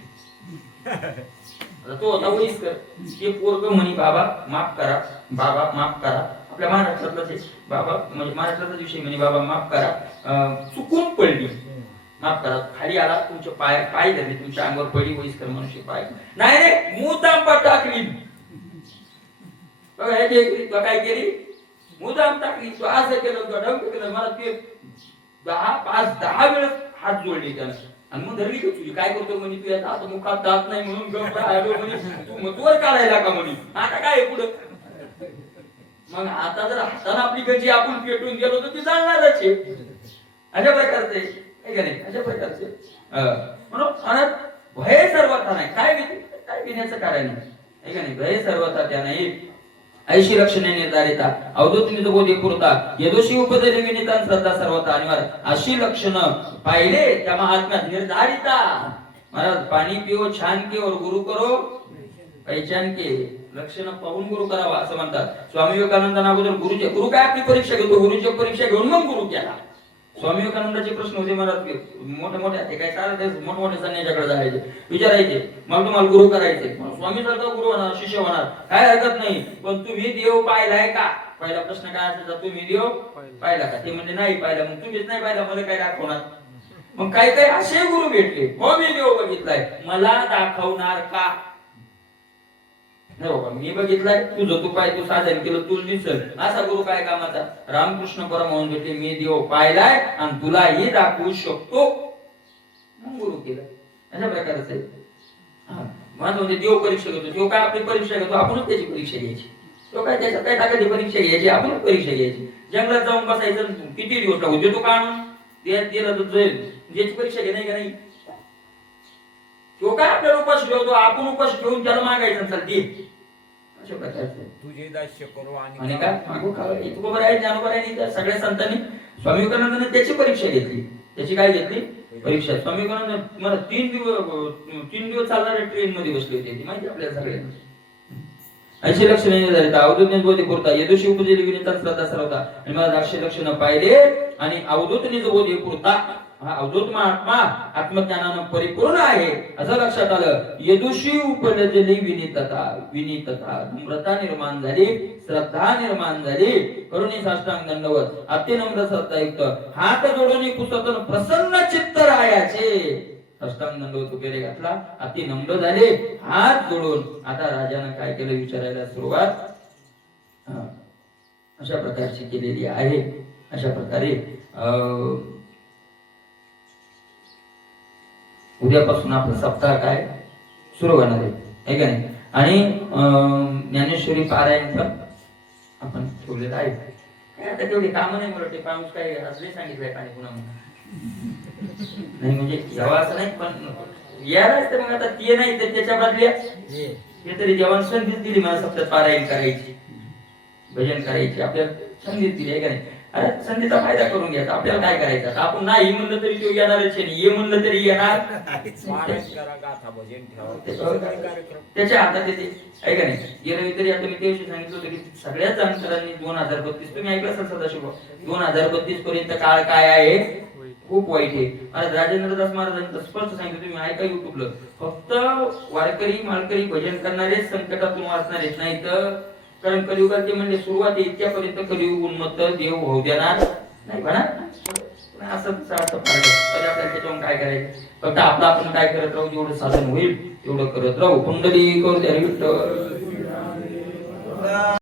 तो होता वयस्कर ते पोरग म्हणे बाबा माफ करा बाबा माफ करा आपल्या महाराष्ट्रातलाच बाबा म्हणजे महाराष्ट्राचा विषय म्हणे बाबा माफ करा चुकून पडली माफ करा खाली आला तुमचे पाय पाय धरले तुमच्या अंगावर पडली वयस्कर मनुष्य पाय नाही रे मुद्दाम टाकली बघा ह्याची काय केली मुद्दाम टाकली तू असं केलं ढंग केलं मला ते 10 वेळेस हात जोडले त्यानं आणि मग धरली का तुझी काय करतो म्हणे तू याचा आता मुखात दात नाही म्हणून गप्प राहिलो म्हणे तू मतवर काढायला का म्हणे आता काय पुढं मग आता जर हाताने आपली गजी आपण पेटून गेलो तर ती जाणणारच आहे अशा प्रकारचे आहे का नाही अशा प्रकारचे म्हणून भय सर्वथा नाही काय विण्याचं कारण आहे का नाही भय सर्वथा त्या नाही ऐशी लक्षणे निर्धारिता अवधूत बोधी पुरता यदोशी उपदेश विनिता श्रद्धा सर्वथा अनिवार्य अशी लक्षणं पाहिले त्या महात्म्यात निर्धारिता महाराज पाणी पिओ छान के और गुरु करो पहचान के लक्षण पाहून गुरु करावा असं म्हणतात स्वामी विवेकानंदांना अगोदर गुरु काय आपली परीक्षा घेतो गुरुची परीक्षा घेऊन मग गुरु केला स्वामी विवेकानंदाचे प्रश्न होते महाराज मोठे मोठे ते काय चालत मोठमोठे संन्यासाकडे जायचे विचारायचे मग तुम्हाला गुरु करायचे स्वामी सारखा गुरु होणार शिष्य होणार काय हरकत नाही पण तुम्ही देव पाहिलाय का पहिला प्रश्न काय असायचा तुम्ही देव पाहिला का ते म्हणजे नाही पाहिला मग तुम्हीच नाही पाहिला मला काय दाखवणार मग काही काही असे गुरु भेटले हो मी देव बघितलाय मला दाखवणार का नाही बाबा मी बघितलाय तुझं तू पाय तू साधन केलं तू दिसल असा गुरु काय कामाचा रामकृष्ण परमहंस भेटले मी देव पाहिलाय आणि तुलाही दाखवू शकतो मग गुरु केलं अशा प्रकारचं आहे माझं म्हणजे देव परीक्षा घेतो देव काय आपली परीक्षा घेतो आपणच त्याची परीक्षा घ्यायची तो काय त्याच्यात काय टाकायची परीक्षा घ्यायची आपणच परीक्षा घ्यायची जंगलात जाऊन बसायचं किती दिवस लागू देतो का आणून दिला तर जाईल ज्याची परीक्षा घे नाही का नाही तो काय आपल्याला उपास ठेवतो आपण उपास ठेवून त्याला मागायचं चल दे अशा प्रकारचे तुझे दास्य करू आणि काय मागू खावा इतकं बरं आहे ज्ञानोबर आहे सगळ्या संतांनी स्वामी विवेकानंदांनी त्याची परीक्षा घेतली त्याची काय घेतली परीक्षा स्वामी विवेकानंद मला 3 दिवस चालणाऱ्या ट्रेन मध्ये बसले होते माहिती आपल्याला सगळ्यांना ऐशी लक्षणे निर्धारित अवधूत बोधी पुरता यदुशी उपजेली विनिता श्रद्धा सर्वता आणि मला 200 लक्षणं पाहिले आणि अवधूत बोधी पुरता हा अवधूत महात्मा आत्मज्ञानानं परिपूर्ण आहे असं लक्षात आलं यदुशी उपजलेली विनीतता नम्रता निर्माण झाली श्रद्धा निर्माण झाली करुणी साष्टांग दंडवत अत्यनम्र श्रद्धायुक्त हात जोडून पुस्तकातून प्रसन्न चित्त राहायचे साष्टांग दंडवत वगैरे घातला अति नम्र झाले हात जोडून आता राजानं काय केलं विचारायला सुरुवात अशा प्रकारची केलेली आहे अशा प्रकारे उद्यापासून आपला सप्ताह काय सुरू होणार आहे का नाही आणि ज्ञानेश्वरी पारायण पण आपण ठेवलेलं आहे काय आता तेवढी कामं नाही मला ते पाऊस काय असले सांगितलंय पाणी पुन्हा नाही म्हणजे यावं असं नाही पण यायलाच तर मग आता ते नाही तर त्याच्या बदल्या हे तरी जेवण संधीच दिली मला सप्ताह पारायण करायची भजन करायची आपल्याला संधीच दिली आहे का नाही अरे संधीचा फायदा करून घ्यायचा आपल्याला काय करायचं आपण नाही म्हणलं तरी तो येणारच आहे ये म्हणलं तरी येणार त्याच्या हातात येते आहे का नाही गेल्या तरी आता मी त्याविषयी सांगितलं होतं की सगळ्याच जाणकारांनी 2032 तुम्ही ऐकलं असेल सदाशिव 2032 पर्यंत काळ काय आहे खूप वाईट आहे आज राजेंद्रदास महाराजांचं स्पष्ट सांगितलं तुम्ही ऐका युट्यूबला फक्त वारकरी माळकरी भजन करणारेच संकटातून वाचणारे नाही तर कारण कलियुगात ते म्हणजे सुरुवात इतक्यापर्यंत कलियुग उन्मत्त देव होऊ देणार नाही म्हणा असं आपल्याला त्याच्यावरून काय करायचं फक्त आपलं आपण काय करत राहू जेवढं साधन होईल तेवढं करत राहू कुंडली करू द्या विठ्ठल